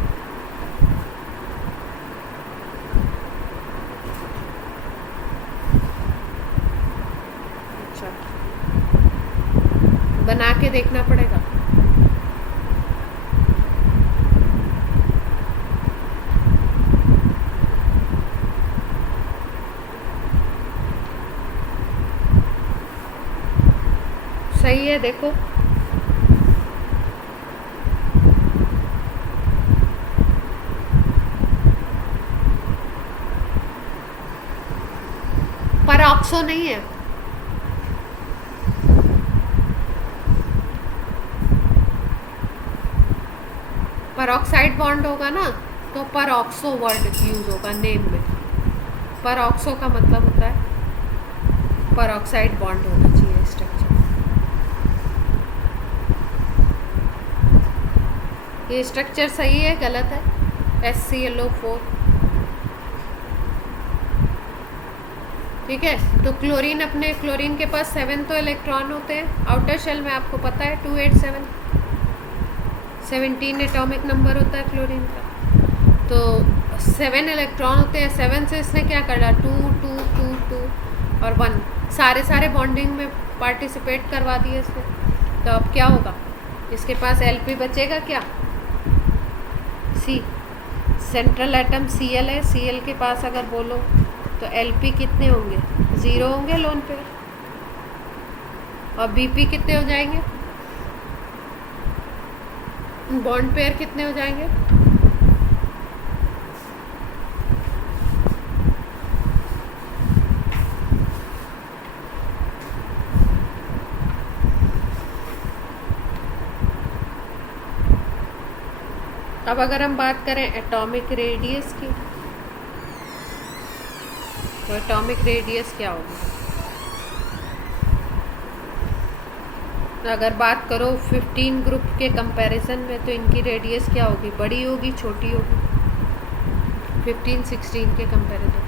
अच्छा, बना के देखना पड़ेगा। सही है, देखो परऑक्सो नहीं है, परऑक्साइड बॉन्ड होगा ना, तो परऑक्सो वर्ड यूज होगा नेम में। परऑक्सो का मतलब होता है परऑक्साइड बॉन्ड होना चाहिए स्ट्रक्चर। ये स्ट्रक्चर सही है गलत है? HClO4। ठीक है, तो क्लोरीन, अपने क्लोरीन के पास 7 तो इलेक्ट्रॉन होते हैं आउटर शेल में, आपको पता है 287, 17 एटॉमिक नंबर होता है क्लोरीन का। तो 7 इलेक्ट्रॉन होते हैं, 7 से इसने क्या कर डाला 2 2 2 2 और 1, सारे बॉन्डिंग में पार्टिसिपेट करवा दिए इसने। तो अब क्या होगा, इसके पास Lp बचेगा क्या? C, सेंट्रल एटम Cl है, Cl के पास अगर बोलो तो Lp कितने होंगे? 0 होंगे लोन पेयर। और Bp कितने हो जाएंगे? बॉन्ड पेयर कितने हो जाएंगे? अब अगर हम बात करें एटॉमिक रेडियस की, तो एटॉमिक रेडियस क्या होगी? अगर बात करो 15 ग्रुप के कंपैरिजन में, तो इनकी रेडियस क्या होगी? बड़ी होगी छोटी होगी? 15-16 के कंपैरिजन।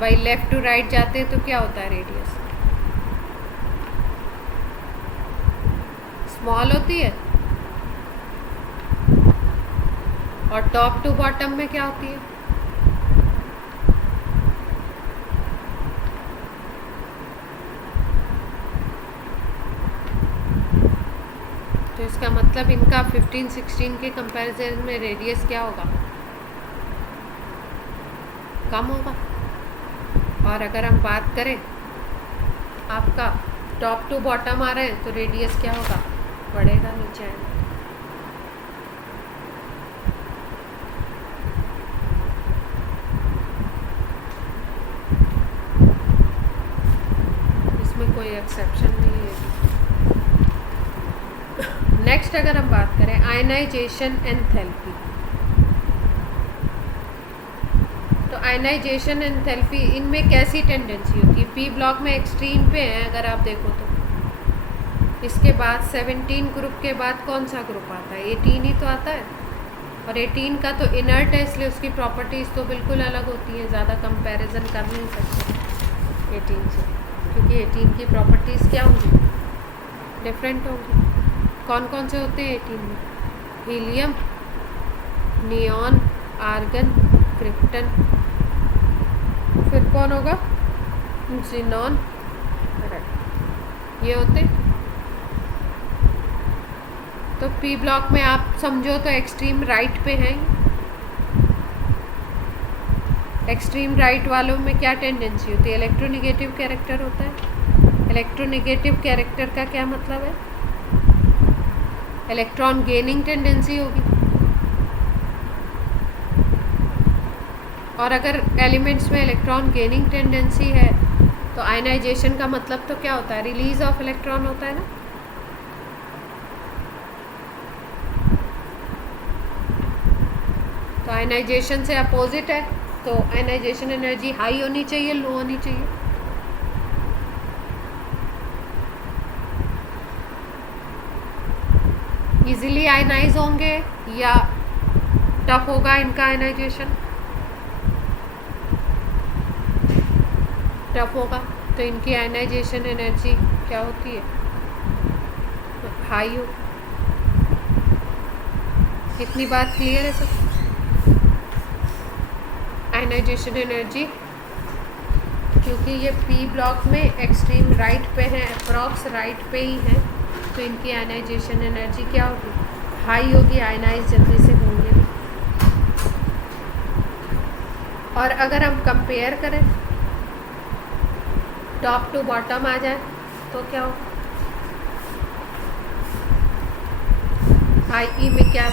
भाई लेफ्ट टू राइट जाते हैं तो क्या होता है रेडियस? स्मॉल होती है। और टॉप टू बॉटम में क्या होती है? तो इसका मतलब इनका 15-16 के कंपैरिजन में रेडियस क्या होगा? कम होगा। और अगर हम बात करें आपका टॉप टू बॉटम आ रहे हैं, तो रेडियस क्या होगा? बढ़ेगा, नीचे आएगा। इसमें कोई एक्सेप्शन नहीं है। नेक्स्ट अगर हम बात करें आयनाइजेशन एंथैल्पी, तो आयनाइजेशन एंथैल्पी इनमें कैसी टेंडेंसी होती है? पी ब्लॉक में एक्सट्रीम पे है अगर आप देखो तो। इसके बाद 17 ग्रुप के बाद कौन सा ग्रुप आता है? 18 ही तो आता है। और 18 का तो इनर्ट है, इसलिए उसकी प्रॉपर्टीज़ तो बिल्कुल अलग होती हैं, ज़्यादा कंपैरिजन कर नहीं सकते 18 से, क्योंकि 18 की प्रॉपर्टीज़ क्या होंगी? डिफरेंट होंगी। कौन कौन से होते हैं 18 में? हीलियम, नियॉन, आर्गन, क्रिप्टन, फिर कौन होगा? ज़ीनॉन, ये होते। तो पी ब्लॉक में आप समझो तो एक्सट्रीम राइट पे हैं। एक्सट्रीम राइट वालों में क्या टेंडेंसी होती है? इलेक्ट्रोनेगेटिव कैरेक्टर होता है। इलेक्ट्रोनेगेटिव कैरेक्टर का क्या मतलब है? इलेक्ट्रॉन गेनिंग टेंडेंसी होगी। और अगर एलिमेंट्स में इलेक्ट्रॉन गेनिंग टेंडेंसी है, तो आयनाइजेशन का मतलब तो क्या होता है? रिलीज ऑफ इलेक्ट्रॉन होता है ना। तो आयनाइजेशन से अपोजिट है, तो आयनाइजेशन एनर्जी हाई होनी चाहिए, लो होनी चाहिए? इजीली आयनाइज होंगे या टफ होगा इनका आयनाइजेशन? टफ होगा। तो इनकी आयनाइजेशन एनर्जी क्या होती है? हाई हो। इतनी बात क्लियर है सब? आयनाइजेशन एनर्जी, क्योंकि ये पी ब्लॉक में एक्सट्रीम राइट पे है, अप्रॉक्स राइट पे ही है, तो इनकी आयनाइजेशन एनर्जी क्या होगी? हाई होगी, आयनाइज जल्दी से होंगे। और अगर हम कंपेयर करें, टॉप टू बॉटम आ जाए तो क्या होगा? आई में क्या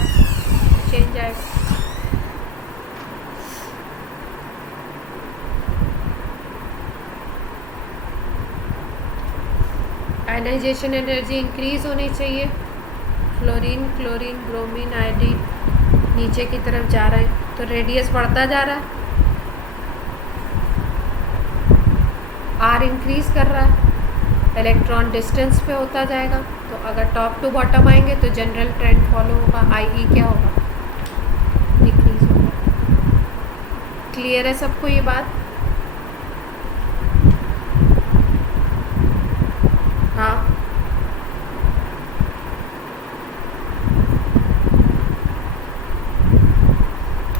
चेंज आएगा? आयनाइजेशन एनर्जी इंक्रीज होनी चाहिए। फ्लोरीन, क्लोरीन, ब्रोमीन, आयोडीन नीचे की तरफ जा रहे हैं तो रेडियस बढ़ता जा रहा है, आर इंक्रीज कर रहा है, इलेक्ट्रॉन डिस्टेंस पे होता जाएगा। तो अगर टॉप टू बॉटम आएंगे तो जनरल ट्रेंड फॉलो होगा, आई क्या होगा? डिक्रीज होगा। क्लियर है सबको ये बात? हाँ,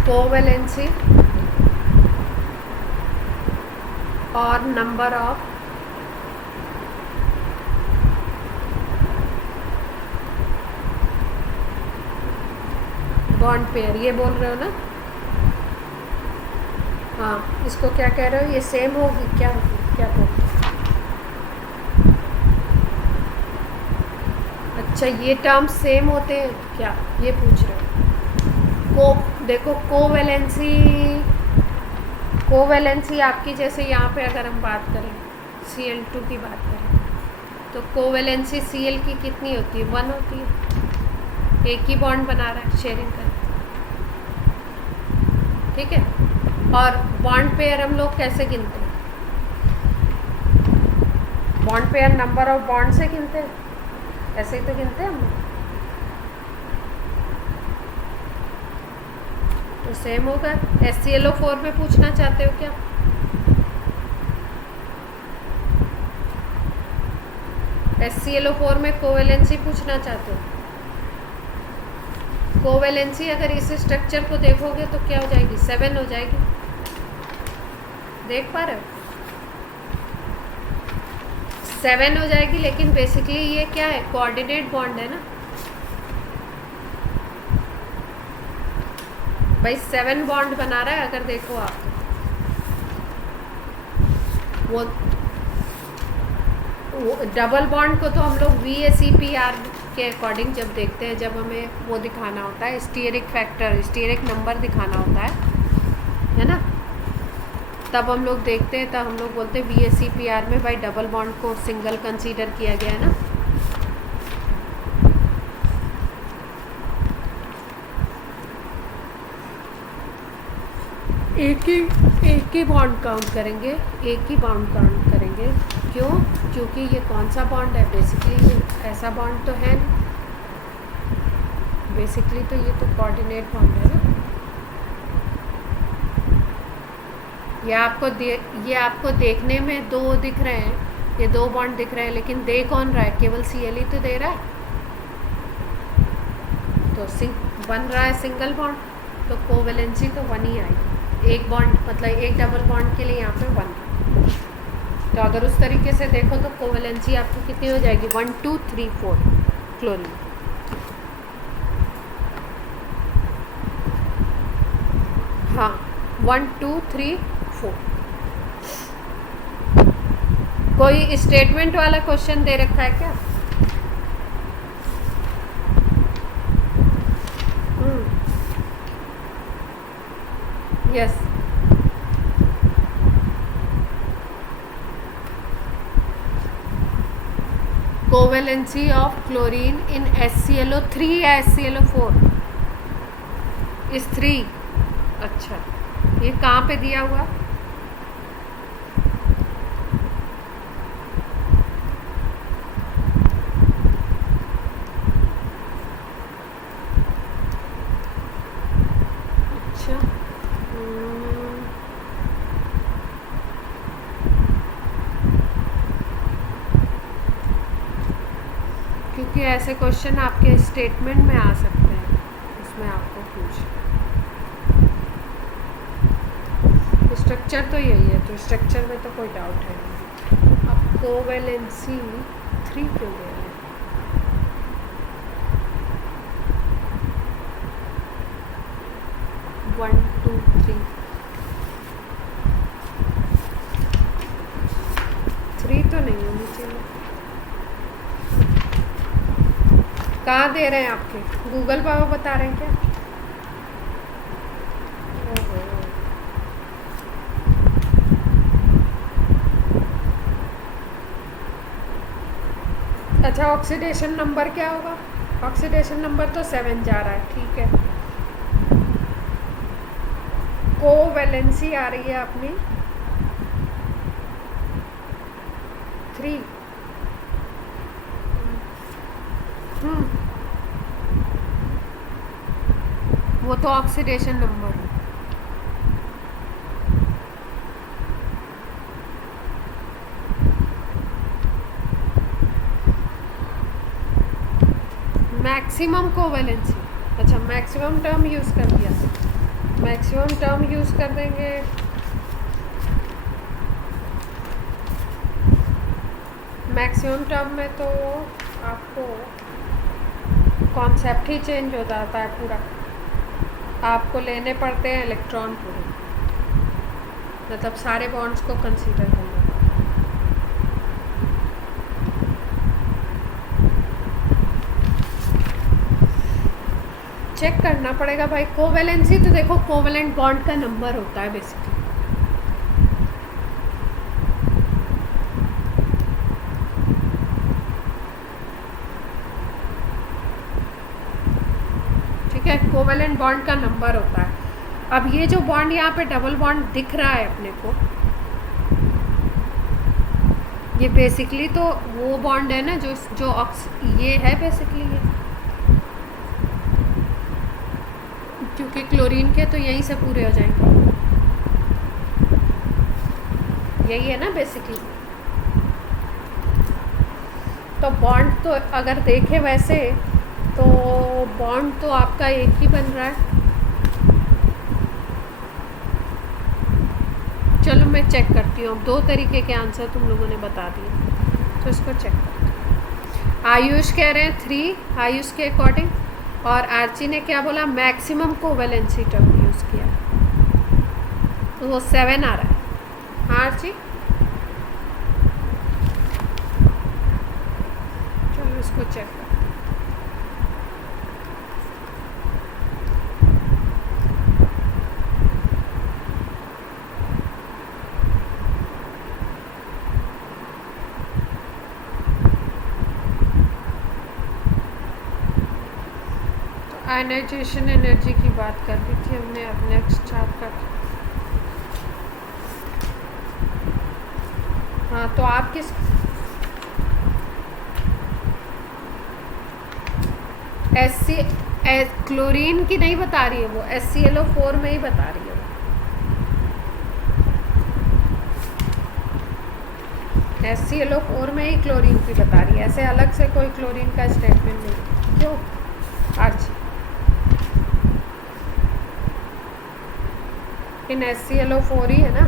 कोवैलेंसी और नंबर ऑफ बॉन्ड पेयर, ये बोल रहे हो ना? हाँ, इसको क्या कह रहे हो? ये सेम होगी, क्या होगी, क्या बोल रहे हो? अच्छा, ये टर्म सेम होते हैं क्या, ये पूछ रहे हो? देखो, कोवैलेंसी आपकी, जैसे यहाँ पे अगर हम बात करें Cl2 की बात करें, तो कोवैलेंसी Cl की कितनी होती है? 1 होती है। एक ही बॉन्ड बना रहा है, शेयरिंग कर, ठीक है। और बॉन्ड पेयर हम लोग कैसे गिनते हैं? Bond pair number of bond से गिनते हैं, ऐसे ही तो गिनते हैं हम लोग। तो सेम होगा। HClO4 में पूछना चाहते हो क्या? HClO4 में कोवैलेंसी पूछना चाहते हो? कोवैलेंसी अगर इस स्ट्रक्चर को देखोगे तो क्या हो जाएगी? 7 हो जाएगी। देख पा रहे हो? 7 हो जाएगी, लेकिन बेसिकली ये क्या है? कोऑर्डिनेट बॉन्ड है ना भाई, 7 बॉन्ड बना रहा है। अगर देखो आप, वो डबल बॉन्ड को तो हम लोग VACPR के अकॉर्डिंग जब देखते हैं, जब हमें वो दिखाना होता है, स्टीयरिक फैक्टर, स्टीयरिक नंबर दिखाना होता है ना, तब हम लोग देखते हैं, तब हम लोग बोलते हैं VACPR में भाई डबल बॉन्ड को सिंगल कंसीडर किया गया है ना। एक ही बॉन्ड काउंट करेंगे, एक ही बॉन्ड काउंट करेंगे। क्यों? क्योंकि ये कौन सा बॉन्ड है? बेसिकली ये ऐसा बॉन्ड तो है नहीं, बेसिकली तो ये तो कोऑर्डिनेट बॉन्ड है ना। ये आपको देखने में दो दिख रहे हैं, ये 2 बॉन्ड दिख रहे हैं, लेकिन दे कौन रहा है? केवल Cl ही तो दे रहा है, तो बन रहा है सिंगल बॉन्ड, तो कोवैलेंसी तो 1 ही आएगी। एक बॉन्ड मतलब एक डबल बॉन्ड के लिए यहाँ पे 1। तो अगर उस तरीके से देखो तो कोवैलेंसी आपको कितनी हो जाएगी? 1 2 3 4 क्लोरीन। हाँ, 1 2 3 4। कोई स्टेटमेंट वाला क्वेश्चन दे रखा है क्या? Yes. Covalency of chlorine in HClO3 या HClO4? इस 3। अच्छा, ये कहाँ पे दिया हुआ? अच्छा, क्योंकि ऐसे क्वेश्चन आपके स्टेटमेंट में आ सकते हैं, उसमें आपको पूछ स्ट्रक्चर तो यही है, तो स्ट्रक्चर में तो कोई डाउट है नहीं। अब कोवेलेंसी 3 क्यों दे रहे हैं? वन टू थ्री तो नहीं होनी चाहिए। कहाँ दे रहे हैं आपके? गूगल बाबा बता रहे हैं क्या? अच्छा, ऑक्सीडेशन नंबर क्या होगा? ऑक्सीडेशन नंबर तो 7 जा रहा है, ठीक है। कोवेलेंसी आ रही है अपनी 3। वो तो ऑक्सीडेशन नंबर है। मैक्सिमम कोवेलेंसी, अच्छा मैक्सिमम टर्म यूज़ कर दिया। मैक्सिमम टर्म यूज़ कर देंगे, मैक्सिमम टर्म में तो आपको कॉन्सेप्ट ही चेंज हो जाता है पूरा। आपको लेने पड़ते हैं इलेक्ट्रॉन पूरे, मतलब सारे बॉन्ड्स को कंसीडर करना पड़ता है। चेक करना पड़ेगा भाई। कोवेलेंसी तो देखो कोवेलेंट बॉन्ड का नंबर होता है बेसिकली। ठीक है, कोवेलेंट बॉन्ड का नंबर होता है। अब ये जो बॉन्ड यहाँ पे डबल बॉन्ड दिख रहा है अपने को, ये बेसिकली तो वो बॉन्ड है ना जो ये है बेसिकली ये, क्योंकि क्लोरीन के तो यहीं से पूरे हो जाएंगे, यही है ना बेसिकली। तो बॉन्ड तो अगर देखे वैसे तो बॉन्ड तो आपका एक ही बन रहा है। चलो मैं चेक करती हूँ। 2 तरीके के आंसर तुम लोगों ने बता दिए, तो इसको चेक करते हैं। आयुष कह रहे हैं 3 आयुष के अकॉर्डिंग, और आर्ची ने क्या बोला? मैक्सिमम कोवेलेंसी टर्म यूज़ किया, तो वो 7 आ रहा है। हाँ आर्ची, चलो इसको चेक करते हैं। आयनाइजेशन एनर्जी की बात कर रही थी हमने, अब नेक्स्ट चैप्टर। हाँ तो आप किस क्लोरीन की नहीं बता रही है वो, HClO4 में ही बता रही है वो। HClO4 में ही क्लोरीन की बता रही है, ऐसे अलग से कोई क्लोरीन का स्टेटमेंट नहीं। क्यों आर्ची? इन HClO4 ही है ना।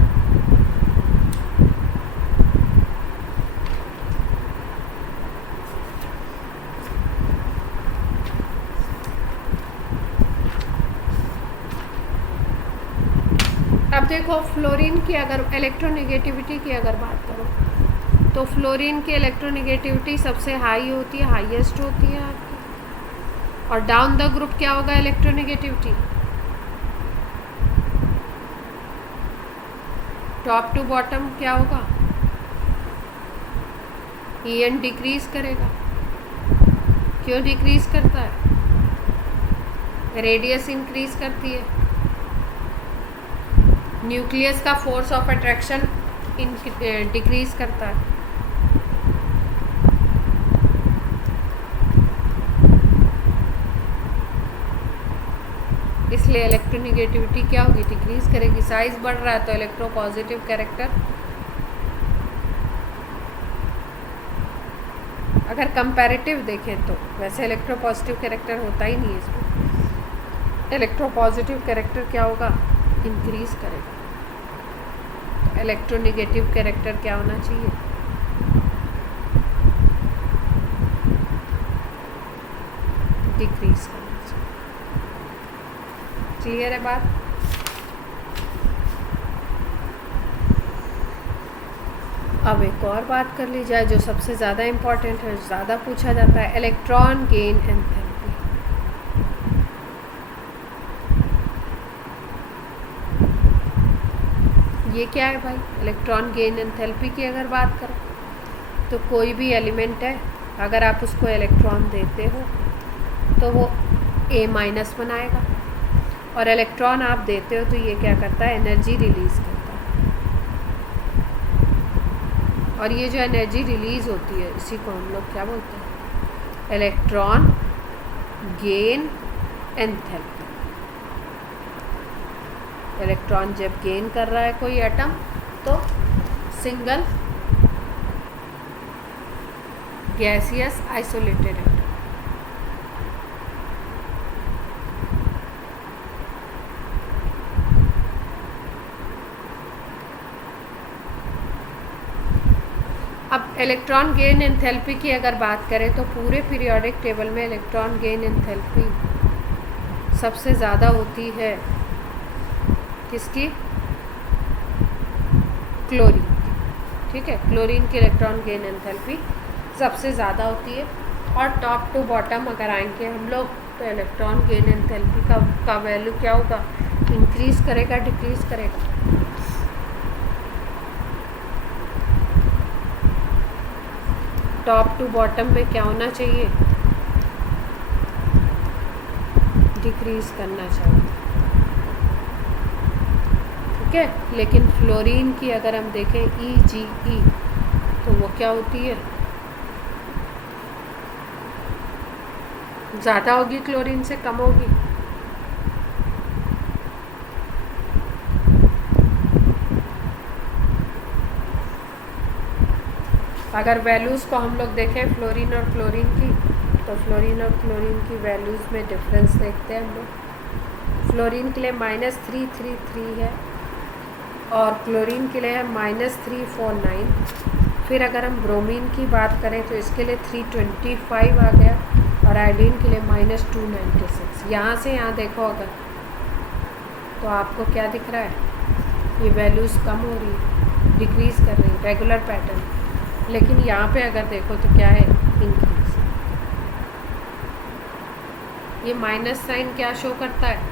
अब देखो फ्लोरीन की अगर इलेक्ट्रोनेगेटिविटी की अगर बात करो तो फ्लोरीन की इलेक्ट्रोनेगेटिविटी सबसे हाई होती है, हाईएस्ट होती है आपकी। और डाउन द ग्रुप क्या होगा इलेक्ट्रोनेगेटिविटी? टॉप टू बॉटम क्या होगा? EN डिक्रीज करेगा। क्यों डिक्रीज करता है? रेडियस इंक्रीज करती है, न्यूक्लियस का फोर्स ऑफ अट्रैक्शन डिक्रीज करता है। इसलिए इलेक्ट्रोनेगेटिविटी क्या होगी? डिक्रीज करेगी। साइज बढ़ रहा है तो इलेक्ट्रोपॉजिटिव कैरेक्टर अगर कंपैरेटिव देखें तो वैसे इलेक्ट्रोपॉजिटिव कैरेक्टर होता ही नहीं है इसमें। इलेक्ट्रोपॉजिटिव कैरेक्टर क्या होगा, इंक्रीज करेगा। तो इलेक्ट्रोनेगेटिव कैरेक्टर क्या होना चाहिए, डिक्रीज करना चाहिए। क्लियर है बात? अब एक और बात कर ली जाए जो सबसे ज़्यादा इम्पॉर्टेंट है, ज़्यादा पूछा जाता है, इलेक्ट्रॉन गेन एंथैल्पी। ये क्या है भाई? इलेक्ट्रॉन गेन एंथैल्पी की अगर बात करें तो कोई भी एलिमेंट है, अगर आप उसको इलेक्ट्रॉन देते हो तो वो A माइनस बनाएगा, और इलेक्ट्रॉन आप देते हो तो ये क्या करता है, एनर्जी रिलीज़ करता है। और ये जो एनर्जी रिलीज़ होती है इसी को हम लोग क्या बोलते हैं, इलेक्ट्रॉन गेन एंथैल्पी। इलेक्ट्रॉन जब गेन कर रहा है कोई एटम तो सिंगल गैसियस आइसोलेटेड एटम। अब इलेक्ट्रॉन गेन एंथैल्पी की अगर बात करें तो पूरे पीरियोडिक टेबल में इलेक्ट्रॉन गेन एंथैल्पी सबसे ज़्यादा होती है किसकी, क्लोरीन। ठीक है, क्लोरीन की इलेक्ट्रॉन गेन एंथैल्पी सबसे ज़्यादा होती है। और टॉप टू बॉटम अगर आएंगे हम लोग तो इलेक्ट्रॉन गेन एंथैल्पी का वैल्यू क्या होगा, इंक्रीज़ करेगा, डिक्रीज़ करेगा। टॉप टू बॉटम में क्या होना चाहिए, डिक्रीज करना चाहिए। ठीक है, लेकिन फ्लोरीन की अगर हम देखें EgE तो वो क्या होती है, ज़्यादा होगी, क्लोरीन से कम होगी। अगर वैल्यूज़ को हम लोग देखें फ्लोरीन और क्लोरीन की, तो फ्लोरीन और क्लोरीन की वैल्यूज़ में डिफरेंस देखते हैं हम लोग। फ्लोरीन के लिए -333 है और क्लोरीन के लिए है -349। फिर अगर हम ब्रोमीन की बात करें तो इसके लिए 325 आ गया, और आयोडीन के लिए -296। यहाँ से यहाँ देखो अगर तो आपको क्या दिख रहा है, ये वैल्यूज़ कम हो रही है, डिक्रीज़ कर रही है, रेगुलर पैटर्न। लेकिन यहाँ पे अगर देखो तो क्या है, इंक्रीज। ये माइनस साइन क्या शो करता है,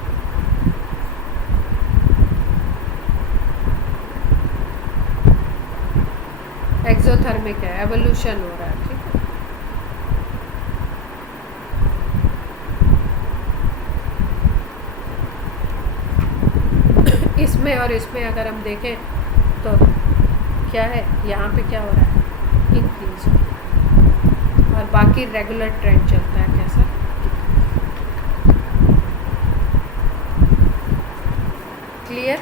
एक्सोथर्मिक है, एवोल्यूशन हो रहा है। ठीक है, इसमें और इसमें अगर हम देखें तो क्या है, यहाँ पे क्या हो रहा है, इंक्रीज, और बाकी रेगुलर ट्रेंड चलता है कैसा। क्लियर?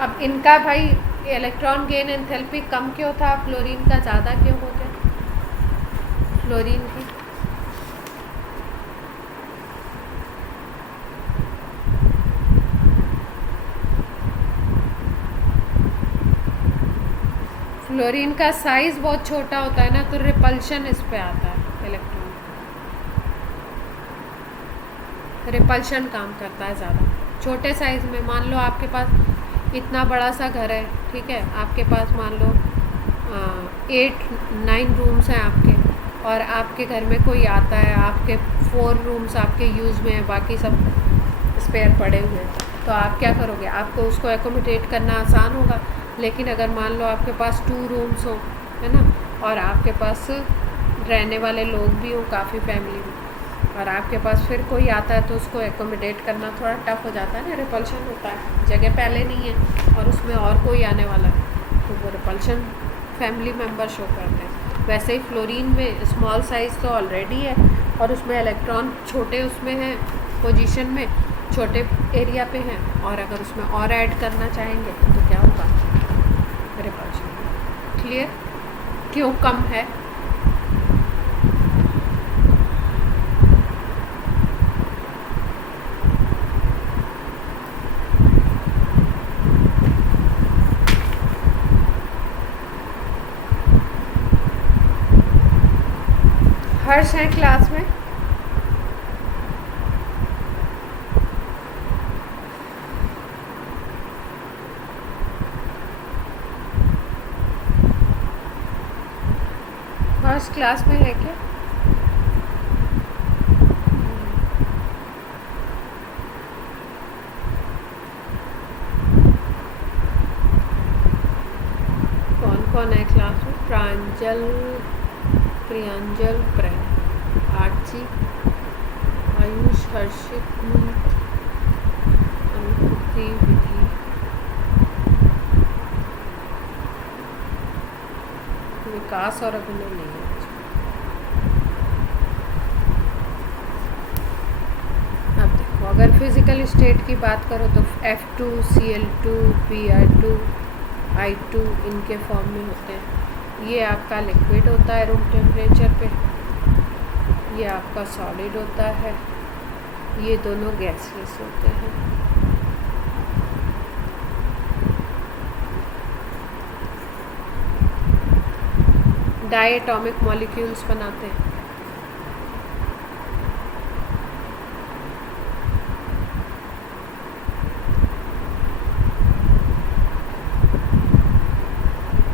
अब इनका भाई इलेक्ट्रॉन गेन एंथैल्पी कम क्यों था, फ्लोरीन का ज़्यादा क्यों हो गया, फ्लोरीन की फ्लोरीन का साइज़ बहुत छोटा होता है ना, तो रिपल्शन इस पे आता है, इलेक्ट्रॉन रिपल्शन काम करता है ज़्यादा। छोटे साइज़ में मान लो आपके पास इतना बड़ा सा घर है, ठीक है, आपके पास मान लो 8-9 रूम्स हैं आपके, और आपके घर में कोई आता है, आपके 4 रूम्स आपके यूज़ में है, बाकी सब स्पेयर पड़े हुए हैं, तो आप क्या करोगे, आपको उसको एकोमोडेट करना आसान होगा। लेकिन अगर मान लो आपके पास 2 रूम्स हो, है ना, और आपके पास रहने वाले लोग भी हो काफ़ी फैमिली में, और आपके पास फिर कोई आता है तो उसको एकोमोडेट करना थोड़ा टफ हो जाता है ना, रिपल्शन होता है, जगह पहले नहीं है और उसमें और कोई आने वाला है, तो वो रिपल्शन फैमिली मेम्बर शो करते हैं। वैसे ही फ्लोरीन में स्मॉल साइज़ तो ऑलरेडी है, और उसमें इलेक्ट्रॉन छोटे उसमें हैं, पोजीशन में छोटे एरिया पे हैं, और अगर उसमें और ऐड करना चाहेंगे तो क्या होगा, रिपल्शन। क्लियर? क्यों कम है? हर्ष है क्लास में? हर्ष क्लास में है क्या? कौन कौन है क्लास में? प्रांजल, प्रियांजल, आरची, आयुष, हर्षित, अनुभूति, विधि, विकास और अभिनय नहीं है। अब देखो, अगर फिजिकल स्टेट की बात करो तो F2, Cl2, Br2, I2 इनके फॉर्म में होते हैं। ये आपका लिक्विड होता है रूम टेम्परेचर पे, ये आपका सॉलिड होता है, ये दोनों गैसियस होते हैं। डायटॉमिक मॉलिक्यूल्स बनाते हैं।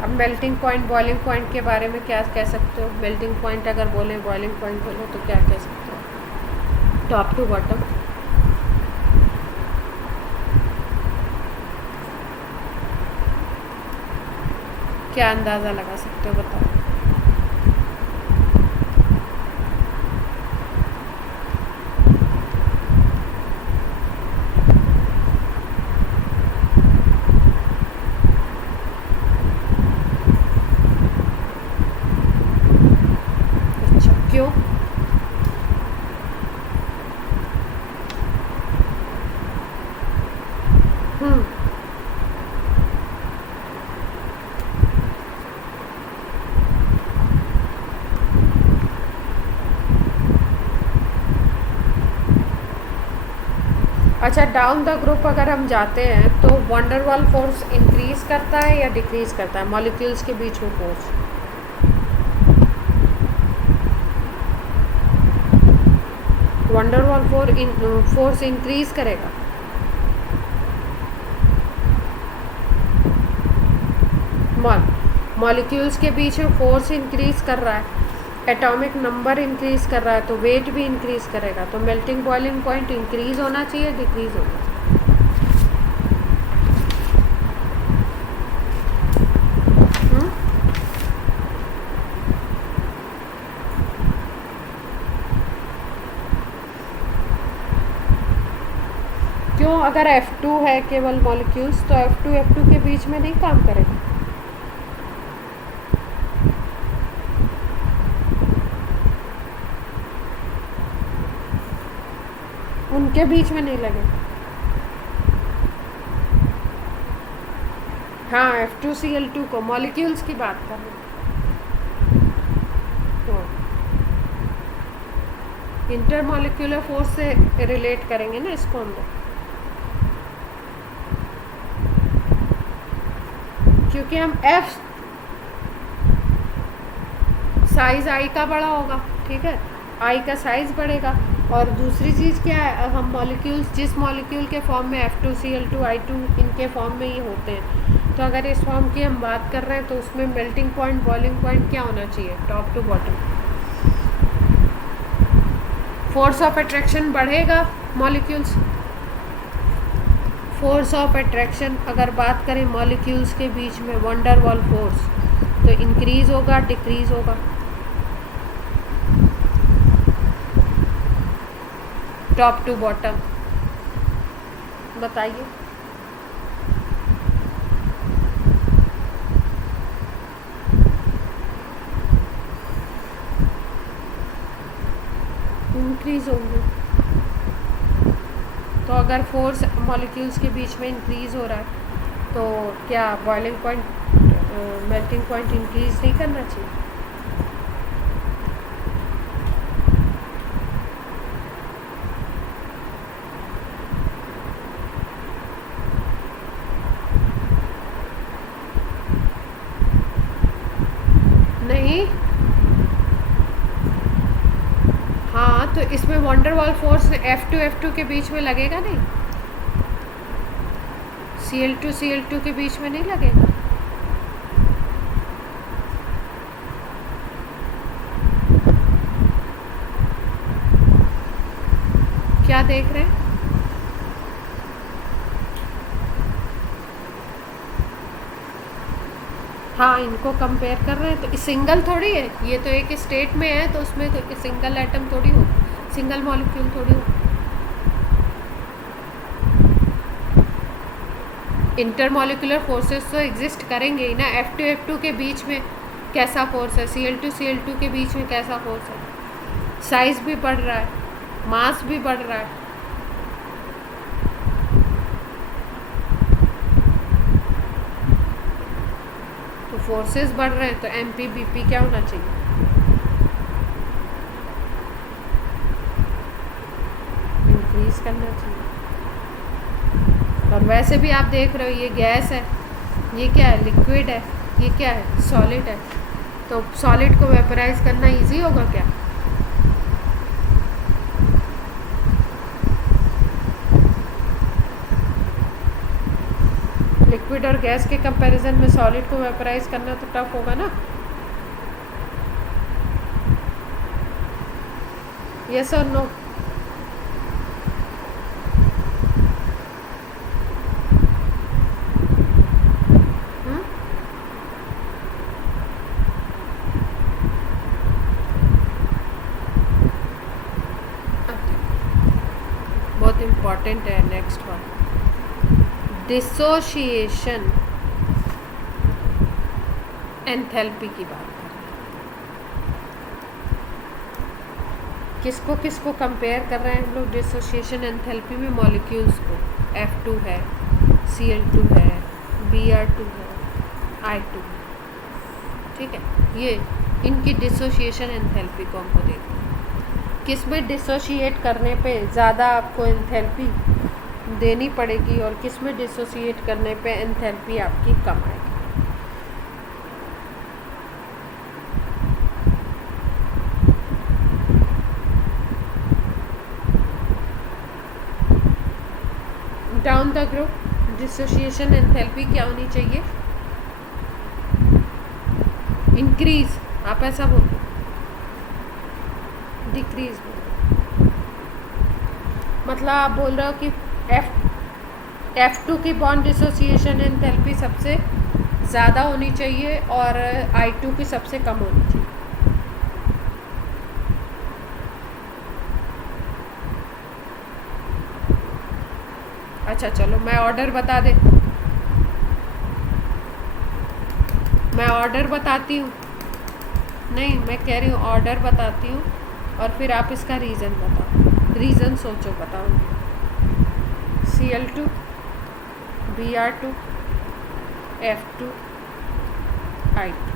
अब मेल्टिंग पॉइंट, बॉइलिंग पॉइंट के बारे में क्या कह सकते हो? मेल्टिंग पॉइंट अगर बोलें, बॉइलिंग पॉइंट बोलो तो क्या कह सकते हो? Top to bottom. क्या अंदाज़ा लगा सकते हो, बताओ? अच्छा, क्यों? अच्छा, डाउन द ग्रुप अगर हम जाते हैं तो वंडरवॉल फोर्स इंक्रीज करता है या डिक्रीज करता है मॉलिक्यूल्स के बीच में फोर्स? वंडरवॉल फोर्स इंक्रीज करेगा। मॉलिक्यूल्स के बीच में फोर्स इंक्रीज कर रहा है, एटॉमिक नंबर इंक्रीज कर रहा है, तो वेट भी इंक्रीज करेगा। तो मेल्टिंग बॉइलिंग पॉइंट इंक्रीज होना चाहिए, डिक्रीज होना चाहिए? क्यों? अगर F2 है केवल मॉलिक्यूल्स तो F2 के बीच में नहीं काम करेगा। उनके बीच में नहीं लगेगा। हाँ, F2Cl2 को, मॉलिक्यूल्स की बात कर रहे हैं। इंटरमॉलिक्यूलर फोर्स से रिलेट करेंगे ना इसको हम लोग, क्योंकि हम F साइज I का बड़ा होगा, ठीक है, I का साइज बढ़ेगा। और दूसरी चीज़ क्या है, हम मॉलिक्यूल्स जिस मॉलिक्यूल के फॉर्म में F2Cl2 I2 इनके फॉर्म में ही होते हैं, तो अगर इस फॉर्म की हम बात कर रहे हैं तो उसमें मेल्टिंग पॉइंट, बॉइलिंग पॉइंट क्या होना चाहिए? Top to bottom. Force of attraction बढ़ेगा मॉलिक्यूल्स, फोर्स ऑफ अट्रैक्शन अगर बात करें मॉलिक्यूल्स के बीच में, वंडरवॉल फोर्स, तो इंक्रीज होगा, डिक्रीज होगा? टॉप टू बॉटम बताइए। इंक्रीज होंगे। तो अगर फोर्स मॉलिक्यूल्स के बीच में इंक्रीज हो रहा है तो क्या boiling point melting point increase नहीं करना चाहिए? नहीं, हाँ तो इसमें वंडर वॉल फोर्स F2 के बीच में लगेगा नहीं? Cl2 के बीच में नहीं लगेगा? क्या देख रहे हैं? हाँ, इनको कंपेयर कर रहे हैं तो सिंगल थोड़ी है, ये तो एक स्टेट में है तो उसमें तो सिंगल एटम थोड़ी हो, सिंगल मॉलिक्यूल थोड़ी हो। इंटरमॉलिक्यूलर फोर्सेस तो एग्जिस्ट करेंगे ही ना। F2 के बीच में कैसा फोर्स है, Cl2 के बीच में कैसा फोर्स है? साइज भी बढ़ रहा है, मास भी बढ़ रहा है। तो फोर्सेस बढ़ रहे हैं तो MPBP क्या होना चाहिए? इंक्रीज करना चाहिए। और वैसे भी आप देख रहे हो ये गैस है, ये क्या है? लिक्विड है, ये क्या है? सॉलिड है। तो सॉलिड को वेपराइज करना इजी होगा क्या? लिक्विड और गैस के कंपैरिजन में सॉलिड को वेपराइज करना तो टफ होगा ना। यस और नो? बहुत इम्पॉर्टेंट है नेक्स्ट वन, डिसोशिएशन एंथैल्पी की बात करें। किसको कंपेयर कर रहे हैं हम लोग डिसोशिएशन एंथैल्पी में? मॉलिक्यूल्स को। F2 है, Cl2 है, Br2 है, I2। ठीक है, ये इनकी डिसोशिएशन एंथैल्पी को हमको देखते हैं। किस में डिसोशिएट करने पे ज़्यादा आपको एंथैल्पी देनी पड़ेगी और किस में डिसोशिएट करने पे एंथैल्पी आपकी कम आएगी। Down the group dissociation enthalpy क्या होनी चाहिए? इंक्रीज, आप ऐसा बोलो, डिक्रीज बोलो। मतलब आप बोल रहे हो कि F2 की बॉन्ड डिसोसिएशन एंथैल्पी सबसे ज़्यादा होनी चाहिए और I2 की सबसे कम होनी चाहिए। अच्छा चलो मैं ऑर्डर बता दे, मैं ऑर्डर बताती हूँ। नहीं, मैं कह रही हूँ ऑर्डर बताती हूँ और फिर आप इसका रीज़न बताओ, रीज़न सोचो बताओ। Cl2, Br2, F2, I2।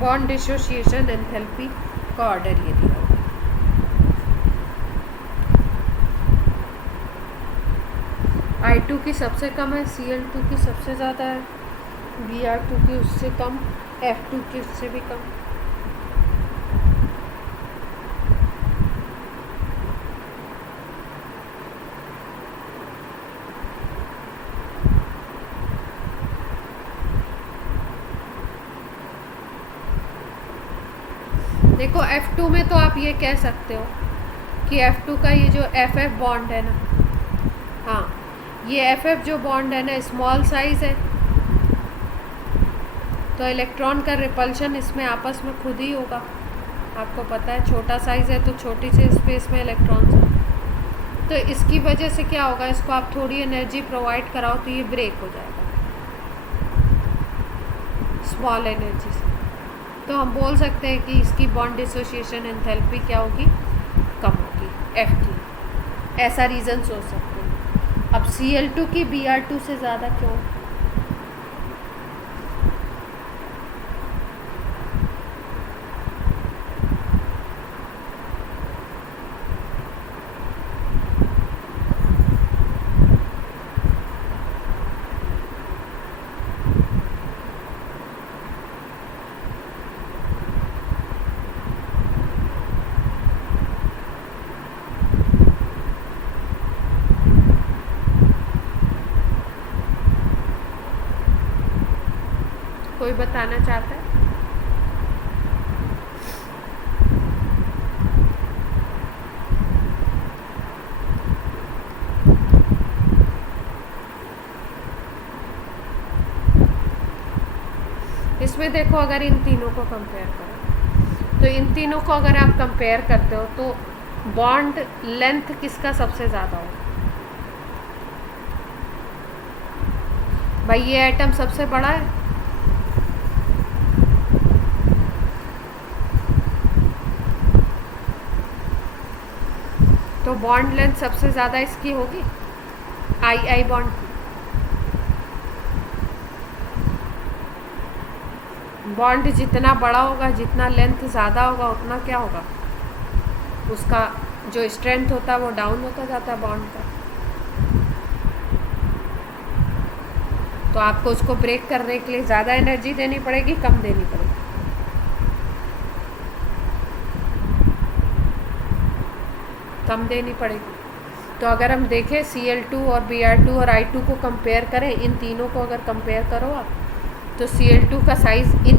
Bond dissociation enthalpy का ऑर्डर ये दिया हुआ है। I2 की सबसे कम है, Cl2 की सबसे ज़्यादा है, Br2 की उससे कम, F2 की उससे भी कम। देखो F2 में तो आप ये कह सकते हो कि F2 का ये जो FF बॉन्ड है ना, हाँ ये FF जो बॉन्ड है ना स्मॉल साइज़ है, तो इलेक्ट्रॉन का रिपल्शन इसमें आपस में खुद ही होगा। आपको पता है छोटा साइज़ है तो छोटी सी स्पेस में इलेक्ट्रॉन्स हैं, तो इसकी वजह से क्या होगा, इसको आप थोड़ी एनर्जी प्रोवाइड कराओ तो ये ब्रेक हो जाएगा स्मॉल एनर्जी से। तो हम बोल सकते हैं कि इसकी बॉन्ड डिसोसिएशन एंथैल्पी क्या होगी, कम होगी F की। ऐसा रीज़न सोच सकते हैं। अब Cl2 की Br2 से ज़्यादा क्यों? कोई बताना चाहता है? इसमें देखो, अगर इन तीनों को कंपेयर करो तो इन तीनों को अगर आप कंपेयर करते हो तो बॉन्ड लेंथ किसका सबसे ज़्यादा होगा? भाई ये एटम सबसे बड़ा है, तो बॉन्ड लेंथ सबसे ज़्यादा इसकी होगी आई बॉन्ड की। बॉन्ड जितना बड़ा होगा, जितना लेंथ ज़्यादा होगा, उतना क्या होगा, उसका जो स्ट्रेंथ होता है वो डाउन होता जाता है बॉन्ड का। तो आपको उसको ब्रेक करने के लिए ज़्यादा एनर्जी देनी पड़ेगी, कम देनी पड़ेगी? कम देनी पड़ेगी। तो अगर हम देखें Cl2 और Br2 और I2 को कंपेयर करें, इन तीनों को अगर कंपेयर करो आप, तो Cl2 का साइज़ इन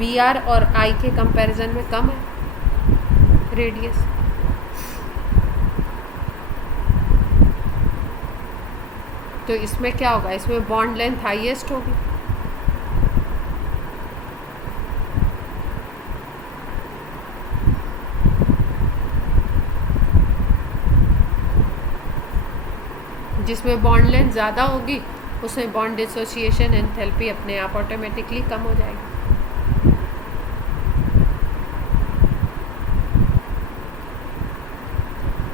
Br और I के कंपैरिजन में कम है रेडियस। तो इसमें क्या होगा, इसमें बॉन्ड लेंथ हाईएस्ट होगी। जिसमें बॉन्ड लेंथ ज़्यादा होगी उसमें बॉन्ड डिसोसिएशन एंथैल्पी अपने आप ऑटोमेटिकली कम हो जाएगी।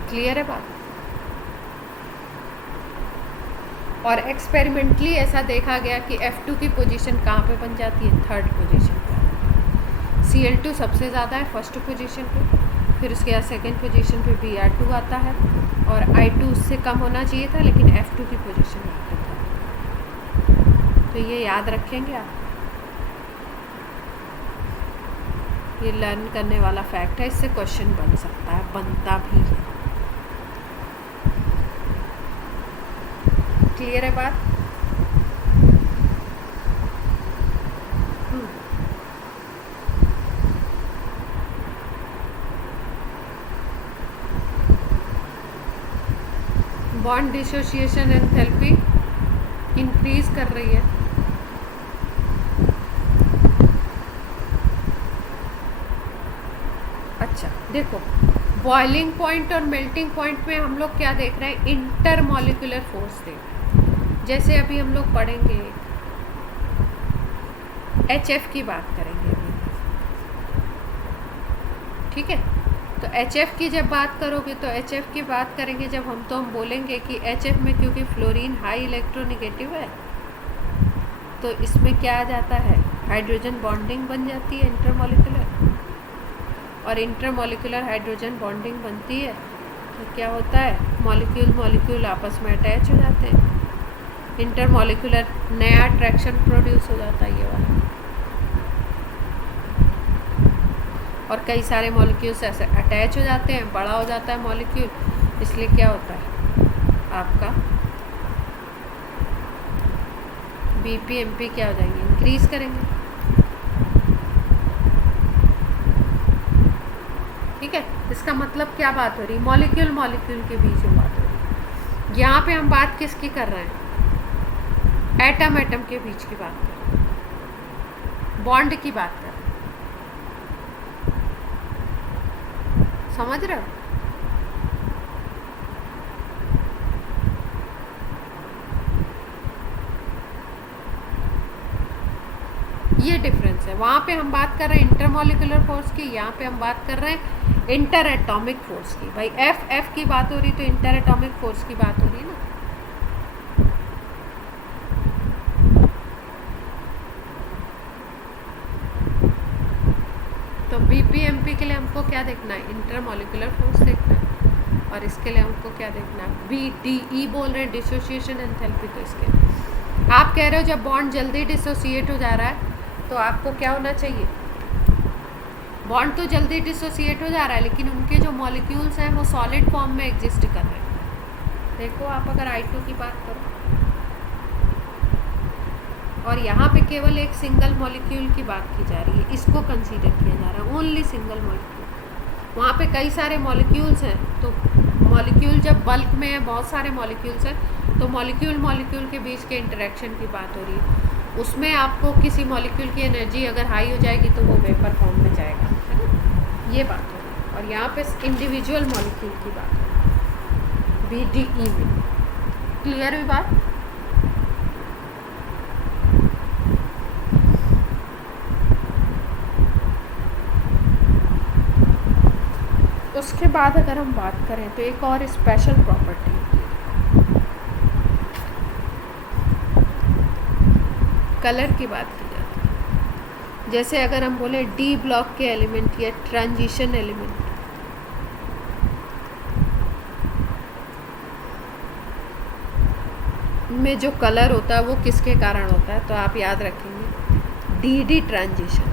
क्लियर है बात? और एक्सपेरिमेंटली ऐसा देखा गया कि F2 की पोजीशन कहाँ पे बन जाती है, थर्ड पोजीशन पे। Cl2 सबसे ज़्यादा है फर्स्ट पोजीशन पे, फिर उसके बाद सेकेंड पोजीशन पे Br2 आता है, और I2 उससे कम होना चाहिए था, लेकिन F2 की पोजीशन में आता था। तो ये याद रखेंगे आप, ये लर्न करने वाला फैक्ट है, इससे क्वेश्चन बन सकता है, बनता भी है। क्लियर है बात? बॉन्ड डिसोसिएशन एंथैल्पी इंक्रीज कर रही है। अच्छा देखो, बॉइलिंग पॉइंट और मेल्टिंग पॉइंट में हम लोग क्या देख रहे हैं, इंटरमॉलिक्यूलर फोर्स देख रहे हैं। जैसे अभी हम लोग पढ़ेंगे HF की बात करेंगे अभी, ठीक है? तो HF की जब बात करोगे तो HF की बात करेंगे जब हम, तो हम बोलेंगे कि HF में क्योंकि फ्लोरीन हाई इलेक्ट्रोनेगेटिव है, तो इसमें क्या आ जाता है, हाइड्रोजन बॉन्डिंग बन जाती है इंटरमॉलिक्यूलर, और इंटरमॉलिक्यूलर हाइड्रोजन बॉन्डिंग बनती है तो क्या होता है, मॉलिक्यूल आपस में अटैच हो जाते हैं, इंटरमॉलिक्यूलर नया अट्रैक्शन प्रोड्यूस हो जाता है ये वाला, और कई सारे मॉलिक्यूल्स ऐसे अटैच हो जाते हैं, बड़ा हो जाता है मॉलिक्यूल, इसलिए क्या होता है आपका BPMP क्या हो जाएंगे, इंक्रीज करेंगे। ठीक है, इसका मतलब क्या बात हो रही है, मॉलिक्यूल के बीच में बात हो रही है। यहाँ पे हम बात किसकी कर रहे हैं, एटम के बीच की बात कर रहे हैं, बॉन्ड की बात कर रहे हैं, समझ रहे हो? ये डिफरेंस है। वहाँ पे हम बात कर रहे हैं इंटरमॉलिक्यूलर फोर्स की, यहाँ पे हम बात कर रहे हैं इंटर एटॉमिक फोर्स की। भाई एफ की बात हो रही तो इंटर एटॉमिक फोर्स की बात हो रही है ना। तो BPMP के लिए हमको क्या देखना है, इंटरमॉलिक्यूलर फोर्स देखना है, और इसके लिए हमको क्या देखना है, BDE बोल रहे हैं, डिसोसिएशन एंथैल्पी। तो इसके आप कह रहे हो जब बॉन्ड जल्दी डिसोसिएट हो जा रहा है तो आपको क्या होना चाहिए, बॉन्ड तो जल्दी डिसोसिएट हो जा रहा है लेकिन उनके जो मॉलिक्यूल्स हैं वो सॉलिड फॉर्म में एग्जिस्ट कर रहे हैं। देखो आप अगर I2 की बात करो और यहाँ पे केवल एक सिंगल मॉलिक्यूल की बात की जा रही है, इसको कंसीडर किया जा रहा है, ओनली सिंगल मॉलिक्यूल। वहाँ पे कई सारे मॉलिक्यूल्स हैं, तो मॉलिक्यूल जब बल्क में है, बहुत सारे मॉलिक्यूल्स हैं, तो मॉलिक्यूल के बीच के इंटरेक्शन की बात हो रही है। उसमें आपको किसी मॉलिक्यूल की एनर्जी अगर हाई हो जाएगी तो वो वेपर फॉर्म में जाएगा, है ना, ये बात हो रही है। और यहाँ पे इंडिविजुअल मॉलिक्यूल की बात हो रही है, BDE में। क्लियर हुई बात? उसके बाद अगर हम बात करें तो एक और स्पेशल प्रॉपर्टी होती है, कलर की बात की जाती है। जैसे अगर हम बोले डी ब्लॉक के एलिमेंट या ट्रांजिशन एलिमेंट, में जो कलर होता है वो किसके कारण होता है, तो आप याद रखेंगे DD ट्रांजिशन।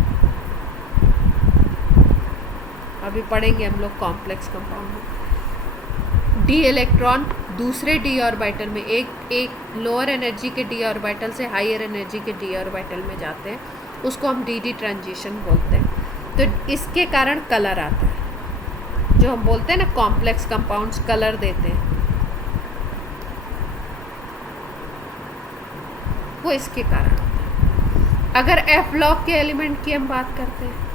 अभी पढ़ेंगे हम लोग कॉम्प्लेक्स कंपाउंड में। डी इलेक्ट्रॉन दूसरे डी ऑर्बिटल में, एक लोअर एनर्जी के डी ऑर्बिटल से हायर एनर्जी के डी ऑर्बिटल में जाते हैं, उसको हम DD ट्रांजिशन बोलते हैं। तो इसके कारण कलर आता है, जो हम बोलते हैं ना कॉम्प्लेक्स कंपाउंड्स कलर देते हैं, वो इसके कारण होता है। अगर F ब्लॉक के एलिमेंट की हम बात करते हैं,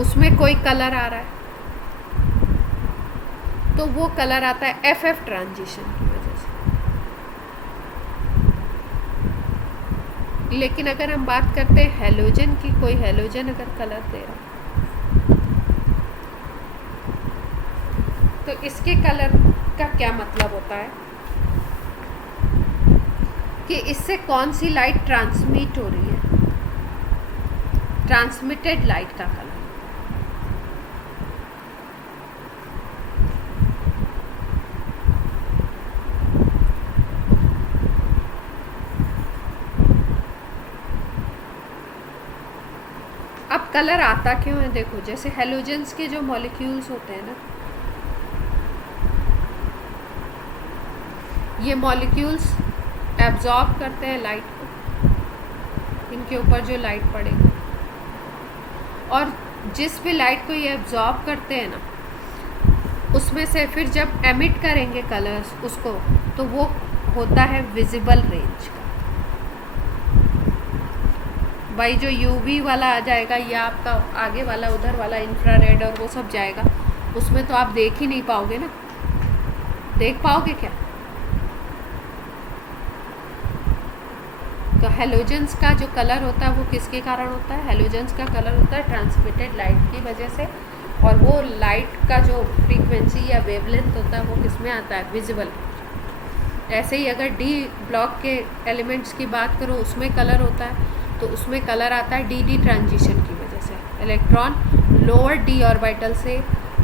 उसमें कोई कलर आ रहा है, तो वो कलर आता है FF ट्रांजिशन की वजह से। लेकिन अगर हम बात करते हैं हैलोजन की, कोई हैलोजन अगर कलर दे रहा तो इसके कलर का क्या मतलब होता है कि इससे कौन सी लाइट ट्रांसमिट हो रही है, ट्रांसमिटेड लाइट का कलर। अब कलर आता क्यों है, देखो जैसे हैलोजेंस के जो मॉलिक्यूल्स होते हैं ना, ये मॉलिक्यूल्स एब्जॉर्ब करते हैं लाइट को, इनके ऊपर जो लाइट पड़ेगी, और जिस भी लाइट को ये एब्जॉर्ब करते हैं ना, उसमें से फिर जब एमिट करेंगे कलर्स उसको, तो वो होता है विजिबल रेंज का। भाई जो UV वाला आ जाएगा, या आपका आगे वाला उधर वाला इंफ्रारेड और वो सब जाएगा, उसमें तो आप देख ही नहीं पाओगे ना, देख पाओगे क्या? तो हैलोजेंस का जो कलर होता है वो किसके कारण होता है, हैलोजेंस का कलर होता है ट्रांसमिटेड लाइट की वजह से, और वो लाइट का जो फ्रीक्वेंसी या वेवलेंथ होता है वो किसमें आता है, विजिबल। ऐसे ही अगर डी ब्लॉक के एलिमेंट्स की बात करो, उसमें कलर होता है, तो उसमें कलर आता है DD ट्रांजिशन की वजह से। इलेक्ट्रॉन लोअर डी ऑर्बिटल से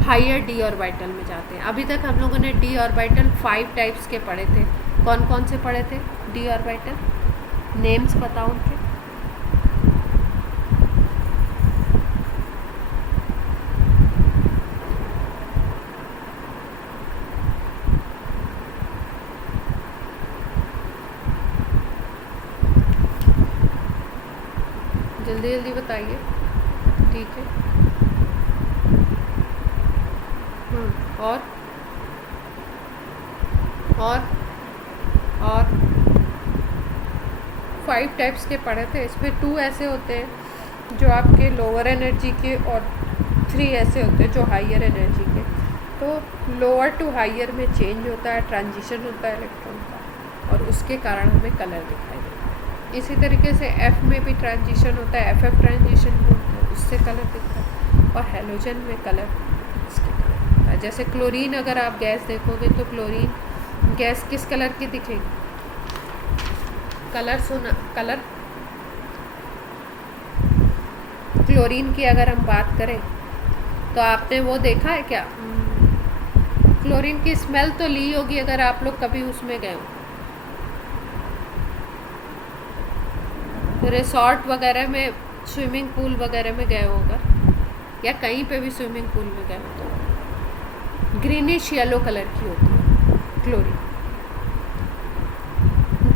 हायर डी ऑर्बिटल में जाते हैं। अभी तक हम लोगों ने डी ऑर्बिटल 5 टाइप्स के पढ़े थे। कौन कौन से पढ़े थे डी ऑर्बिटल, नेम्स बताओ उनके। जल्दी जल्दी बताइए, ठीक है। और 5 टाइप्स के पढ़े थे। इसमें 2 ऐसे होते हैं जो आपके लोअर एनर्जी के, और 3 ऐसे होते हैं जो हायर एनर्जी के। तो लोअर टू हायर में चेंज होता है, ट्रांजिशन होता है इलेक्ट्रॉन का, और उसके कारण हमें कलर दिखाई देता है। इसी तरीके से F में भी ट्रांजिशन होता है, FF ट्रांजिशन होता है, उससे कलर दिखता है। और हैलोजन में कलर इसके कारण होता है। जैसे क्लोरीन, अगर आप गैस देखोगे तो क्लोरीन गैस किस कलर की दिखेगी, कलर सुना, कलर क्लोरीन की अगर हम बात करें तो आपने वो देखा है क्या, क्लोरीन की स्मेल तो ली होगी अगर आप लोग कभी उसमें गए हो, रिसॉर्ट वगैरह में, स्विमिंग पूल वगैरह में गए हो अगर, या कहीं पे भी स्विमिंग पूल में गए हो, तो ग्रीनिश येलो कलर की होती है क्लोरीन।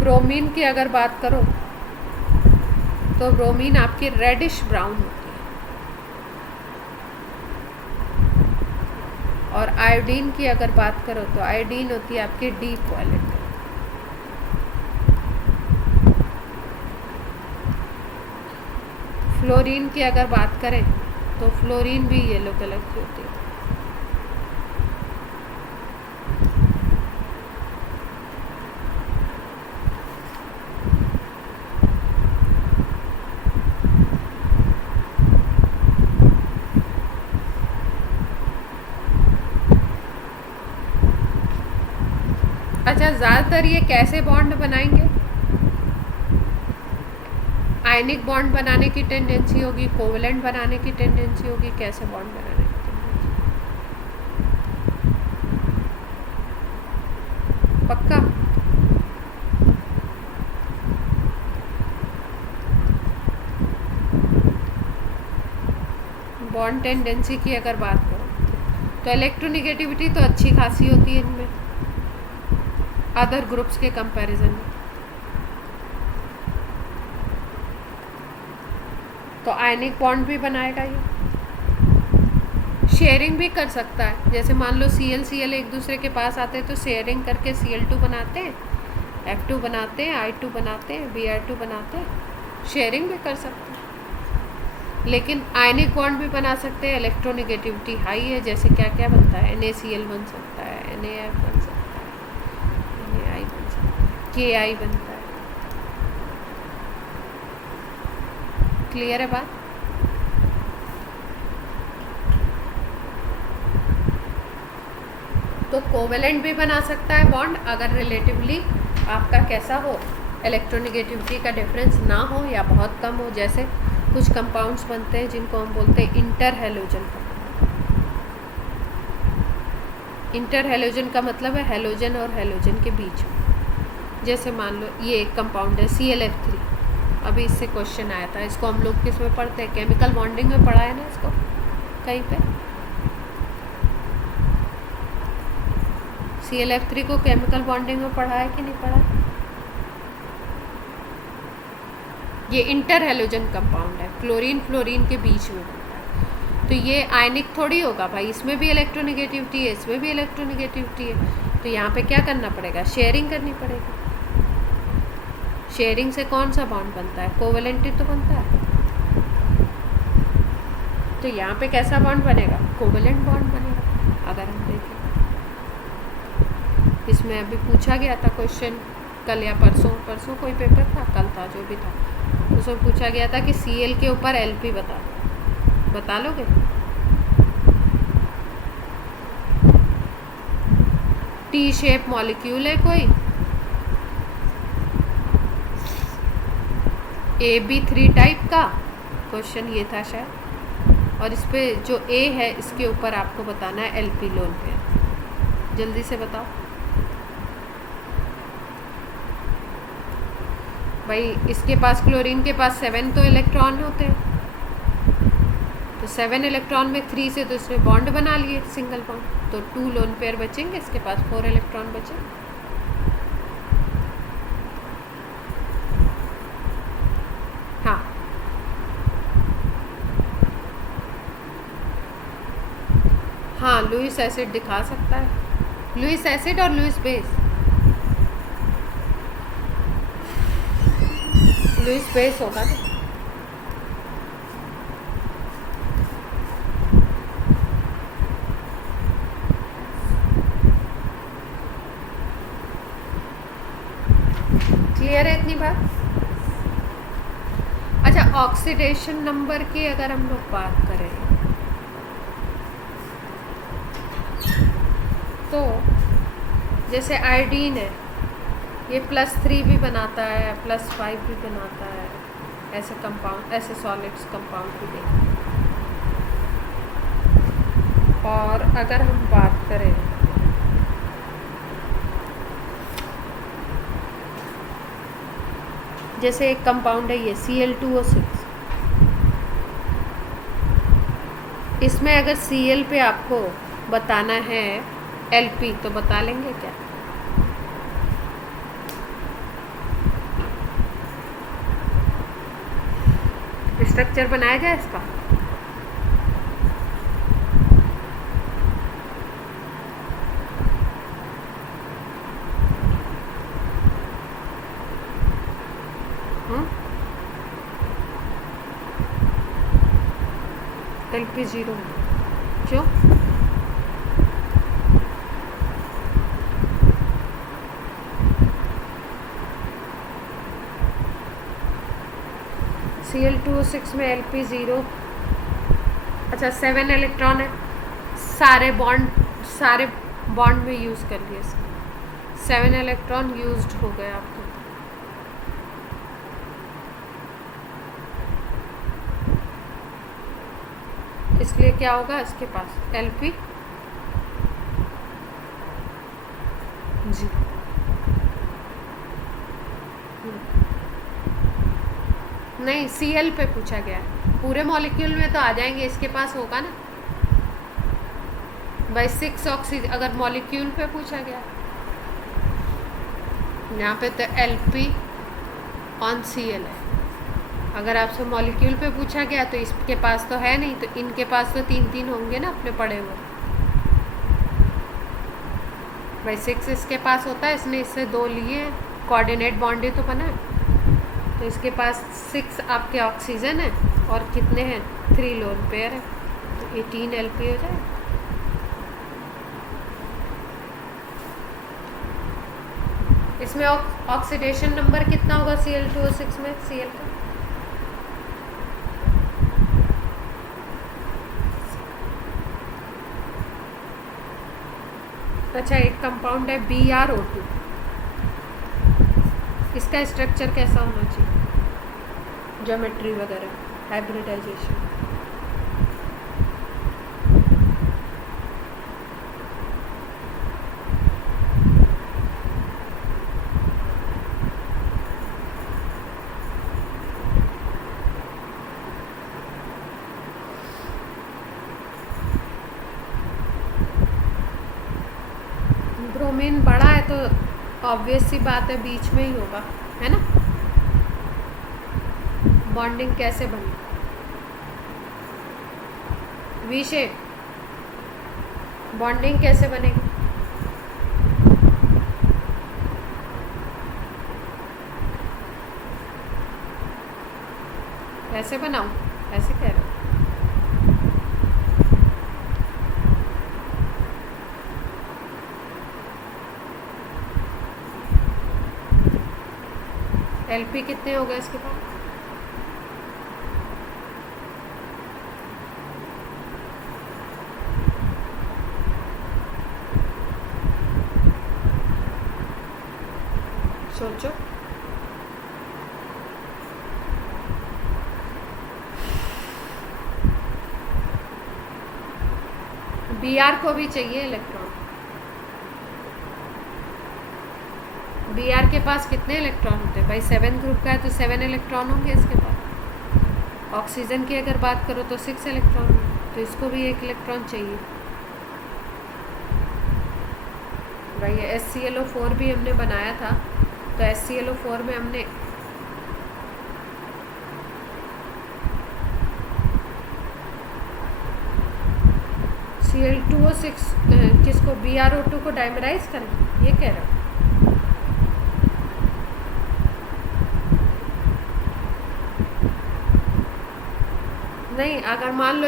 ब्रोमीन की अगर बात करो तो ब्रोमीन आपकी रेडिश ब्राउन होती है, और आयोडीन की अगर बात करो तो आयोडीन होती है आपकी डीप वॉयलेट। फ्लोरीन की अगर बात करें तो फ्लोरीन भी येलो कलर की होती है। अच्छा, ज़्यादातर ये कैसे बॉन्ड बनाएंगे? आयनिक बॉन्ड बनाने की टेंडेंसी होगी, कोवेलेंट बनाने की टेंडेंसी होगी, कैसे बॉन्ड बनाने की टेंडेंसी? पक्का? बॉन्ड टेंडेंसी की अगर बात करो तो इलेक्ट्रोनिगेटिविटी तो अच्छी खासी होती है इनमें अदर ग्रुप्स के कंपैरिजन में। तो आयनिक बॉन्ड भी बनाएगा ये। शेयरिंग भी कर सकता है, जैसे मान लो Cl एक दूसरे के पास आते हैं तो शेयरिंग करके Cl2 बनाते हैं, F2 बनाते हैं, I2 बनाते हैं, Br2 बनाते हैं। शेयरिंग भी कर सकते हैं। लेकिन आयनिक बॉन्ड भी बना सकते हैं, इलेक्ट्रोनिगेटिविटी हाई है, जैसे क्या क्या बनता है, NaCl बन सकता है, NaF बन सकता है, NaI बन सकता है, Ki बनता है। क्लियर है बात? तो कोवेलेंट भी बना सकता है बॉन्ड अगर रिलेटिवली आपका कैसा हो, इलेक्ट्रोनिगेटिविटी का डिफरेंस ना हो या बहुत कम हो। जैसे कुछ कंपाउंड्स बनते हैं जिनको हम बोलते हैं इंटर हेलोजन। इंटर हेलोजन का मतलब है हेलोजन और हेलोजन के बीच में। जैसे मान लो ये एक कंपाउंड है ClF3, अभी इससे क्वेश्चन आया था, इसको हम लोग किस में पढ़ते हैं, केमिकल बॉन्डिंग में पढ़ा है ना इसको कहीं पे। ClF3 को केमिकल बॉन्डिंग में पढ़ा है कि नहीं पढ़ा है? ये इंटर हेलोजन कंपाउंड है, क्लोरीन फ्लोरीन के बीच में बनता है। तो ये आयनिक थोड़ी होगा भाई, इसमें भी इलेक्ट्रोनिगेटिविटी है, इसमें भी इलेक्ट्रोनिगेटिविटी है। तो यहाँ पे क्या करना पड़ेगा? शेयरिंग करनी पड़ेगी। शेयरिंग से कौन सा बॉन्ड बनता है? कोवेलेंट तो बनता है। तो यहाँ पे कैसा बॉन्ड बनेगा? कोवेलेंट बॉन्ड बनेगा। अगर हम देखें इसमें अभी पूछा गया था क्वेश्चन, कल या परसों कोई पेपर था, कल था जो भी था, उसमें पूछा गया था कि Cl के ऊपर Lp बता लोगे? टी शेप मॉलिक्यूल है कोई, AB3 टाइप का, क्वेश्चन ये था शायद, और इस पे जो A है इसके ऊपर आपको बताना है Lp लोन पे। जल्दी से बताओ भाई। इसके पास, क्लोरीन के पास 7 तो इलेक्ट्रॉन होते हैं, तो 7 इलेक्ट्रॉन में 3 से तो इसने बॉन्ड बना लिए, सिंगल बॉन्ड, तो 2 लोन पेयर बचेंगे, इसके पास 4 इलेक्ट्रॉन बचे। हाँ, हाँ लुईस एसिड दिखा सकता है, लुईस एसिड और लुईस बेस। लुईस बेस होगा ना। क्लियर है इतनी बात? अच्छा, ऑक्सीडेशन नंबर की अगर हम लोग बात करें तो जैसे आयोडीन है, ये +3 भी बनाता है, +5 भी बनाता है, ऐसे कंपाउंड, ऐसे सॉलिड्स कंपाउंड भी देखें। और अगर हम बात करें जैसे एक कंपाउंड है ये Cl2O6, इसमें अगर Cl पे आपको बताना है Lp तो बता लेंगे क्या? स्ट्रक्चर बनाया जाए इसका। LP0 क्यों? Cl2O6 में LP0, अच्छा 7 इलेक्ट्रॉन है, सारे बॉन्ड में यूज़ कर लिए इसमें, 7 इलेक्ट्रॉन यूज्ड हो गए आपके। इसलिए क्या होगा इसके पास LP जी। नहीं, Cl पे पूछा गया है, पूरे मॉलिक्यूल में तो आ जाएंगे, इसके पास होगा ना भाई 6 ऑक्सीजन, अगर मॉलिक्यूल पे पूछा गया, यहाँ पे तो LP ऑन Cl है। अगर आपसे मॉलिक्यूल पे पूछा गया तो इसके पास तो है नहीं, तो इनके पास तो 3 होंगे ना अपने पड़े हुए। भाई 6 इसके पास होता है, इसने इससे 2 लिए, कोऑर्डिनेट बॉन्ड ही तो बना है, तो इसके पास 6 आपके ऑक्सीजन है और कितने हैं 3 लोन पेयर है, तो 18 LP हो जाए। इसमें ऑक्सीडेशन नंबर कितना होगा Cl2O6 में Cl का? अच्छा, एक कंपाउंड है BrO2, इसका स्ट्रक्चर कैसा होना चाहिए, ज्योमेट्री वगैरह, हाइब्रिडाइजेशन। ब्रोमीन बड़ा है तो ऑब्वियस सी बात है बीच में ही होगा, है ना। बॉन्डिंग कैसे बनी, वी शेप, बॉन्डिंग कैसे बनेगी? ऐसे बनाऊं, ऐसे कह रहे हो? LP कितने हो गए इसके पास? सोचो। Br को भी चाहिए इलेक्ट्रॉन, Br के पास कितने इलेक्ट्रॉन होते हैं भाई? 7 ग्रुप का है तो 7 इलेक्ट्रॉन होंगे इसके पास। ऑक्सीजन की अगर बात करो तो 6 इलेक्ट्रॉन होंगे, तो इसको भी 1 इलेक्ट्रॉन चाहिए भाई। ये HClO4 भी हमने बनाया था, तो HClO4 में हमने Cl2O6 किसको, BrO2 को डाइमराइज करें, ये कह रहा हूँ। नहीं, अगर मान लो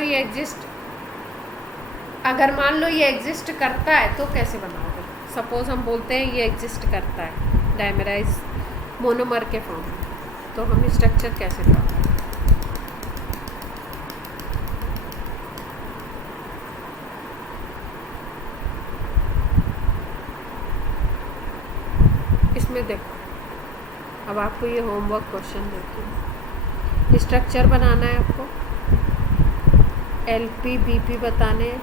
ये एग्जिस्ट करता है तो कैसे बनाओगे? सपोज हम बोलते हैं ये एग्जिस्ट करता है डाइमराइज मोनोमर के फॉर्म में, तो हम स्ट्रक्चर कैसे बनाओगे? इसमें देखो, अब आपको ये होमवर्क क्वेश्चन देती हूँ। स्ट्रक्चर बनाना है आपको, LP BP बताने हैं,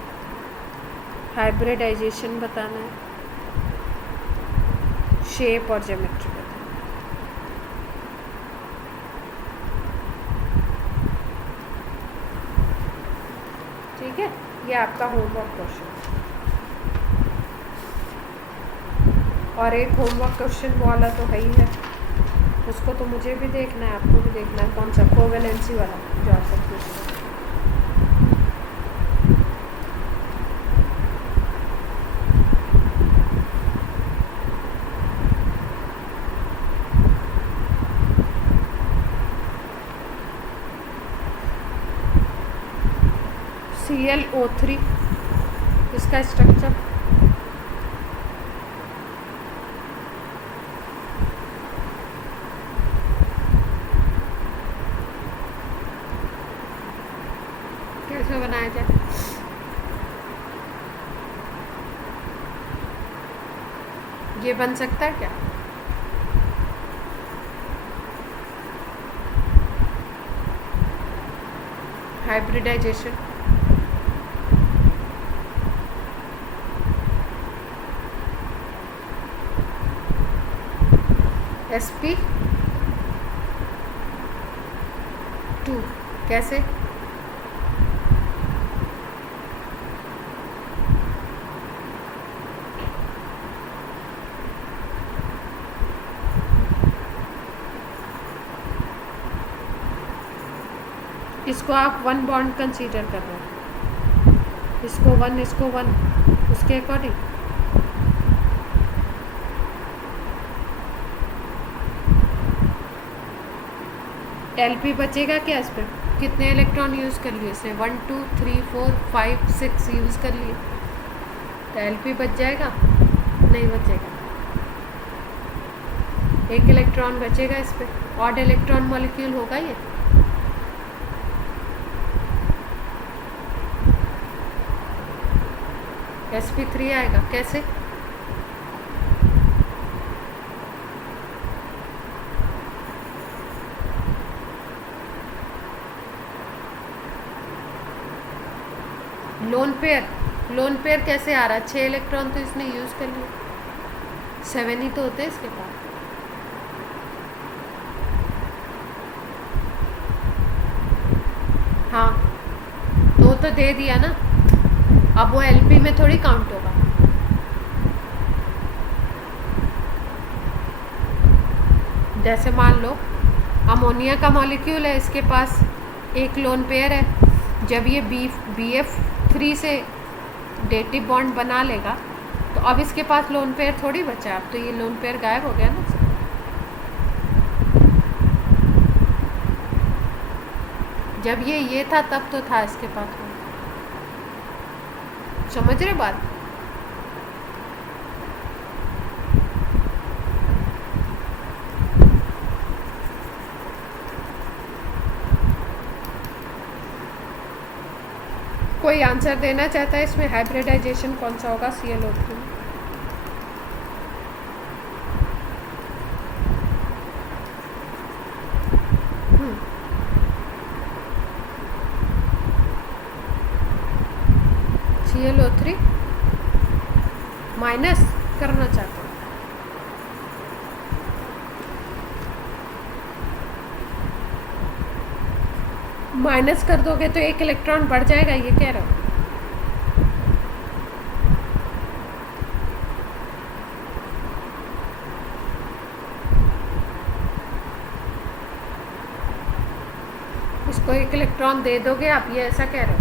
हाइब्रिडाइजेशन बताना है, शेप और ज्योमेट्री बताना है। ठीक है, ये आपका होमवर्क क्वेश्चन। और एक होमवर्क क्वेश्चन वाला तो है ही है, उसको तो मुझे भी देखना है, आपको भी देखना है, कौन सा कोवेलेंसी वाला जो आप सब पूछ रहे हो। ClO3 इसका स्ट्रक्चर कैसे बनाया जाए? ये बन सकता है क्या? हाइब्रिडाइजेशन sp2 कैसे? इसको आप 1 बॉन्ड कंसीडर कर रहे हो, इसको 1 इसको 1, उसके अकॉर्डिंग LP बचेगा क्या? इस पर कितने इलेक्ट्रॉन यूज़ कर लिए इसने? 1 2 3 4 5 6 यूज़ कर लिए, तो LP बच जाएगा? नहीं बचेगा, एक इलेक्ट्रॉन बचेगा इस पर। ऑड इलेक्ट्रॉन मॉलिक्यूल होगा ये। sp3 आएगा कैसे? लोन पेयर कैसे आ रहा है? 6 इलेक्ट्रॉन तो इसने यूज़ कर लिए, 7 ही तो होते हैं इसके पास। हाँ तो दे दिया ना, अब वो LP में थोड़ी काउंट होगा। जैसे मान लो अमोनिया का मॉलिक्यूल है, इसके पास एक लोन पेयर है, जब ये BF3 से डेटिव बॉन्ड बना लेगा तो अब इसके पास लोन पेयर थोड़ी बचा, अब तो ये लोन पेयर गायब हो गया ना। जब ये था तब तो था इसके पास। समझ रहे बात? कोई आंसर देना चाहता है इसमें? हाइब्रिडाइजेशन कौन सा होगा ClO3 में? ClO3 माइनस करना चाहते हो? माइनस कर दोगे तो एक इलेक्ट्रॉन बढ़ जाएगा, ये कह रहा हूँ। इसको एक इलेक्ट्रॉन दे दोगे आप, ये ऐसा कह रहे हो?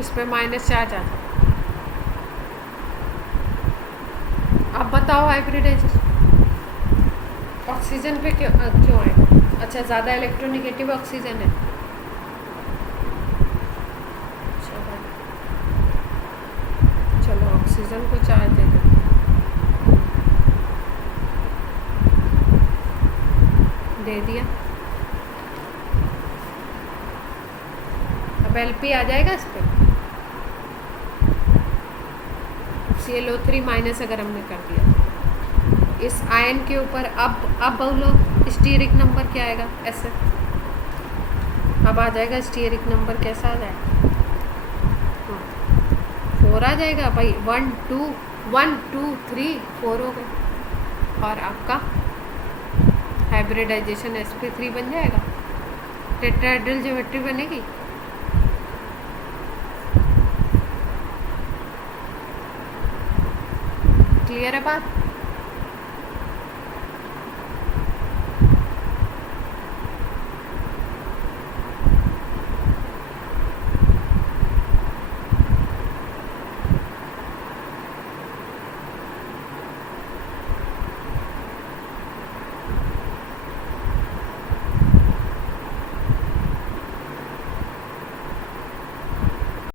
इस पे माइनस चार्ज आ जाए। आप बताओ हाइब्रिडाइजेशन ऑक्सीजन पे क्यों आएगा? अच्छा, ज़्यादा इलेक्ट्रोनिगेटिव ऑक्सीजन है। चलो ऑक्सीजन को चार्ज दे दो। दे दिया, अब LP आ जाएगा इस पर। ClO3 माइनस अगर हमने कर दिया इस आयन के ऊपर, अब बोलो स्टीरिक नंबर क्या आएगा? ऐसे अब आ जाएगा स्टीरिक नंबर, कैसा आ जाएगा? 4 आ जाएगा भाई। 1 2 3 4 हो गए, और आपका हाइब्रिडाइजेशन sp3 बन जाएगा, टेट्राहेड्रल ज्योमेट्री बनेगी। क्लियर है बात?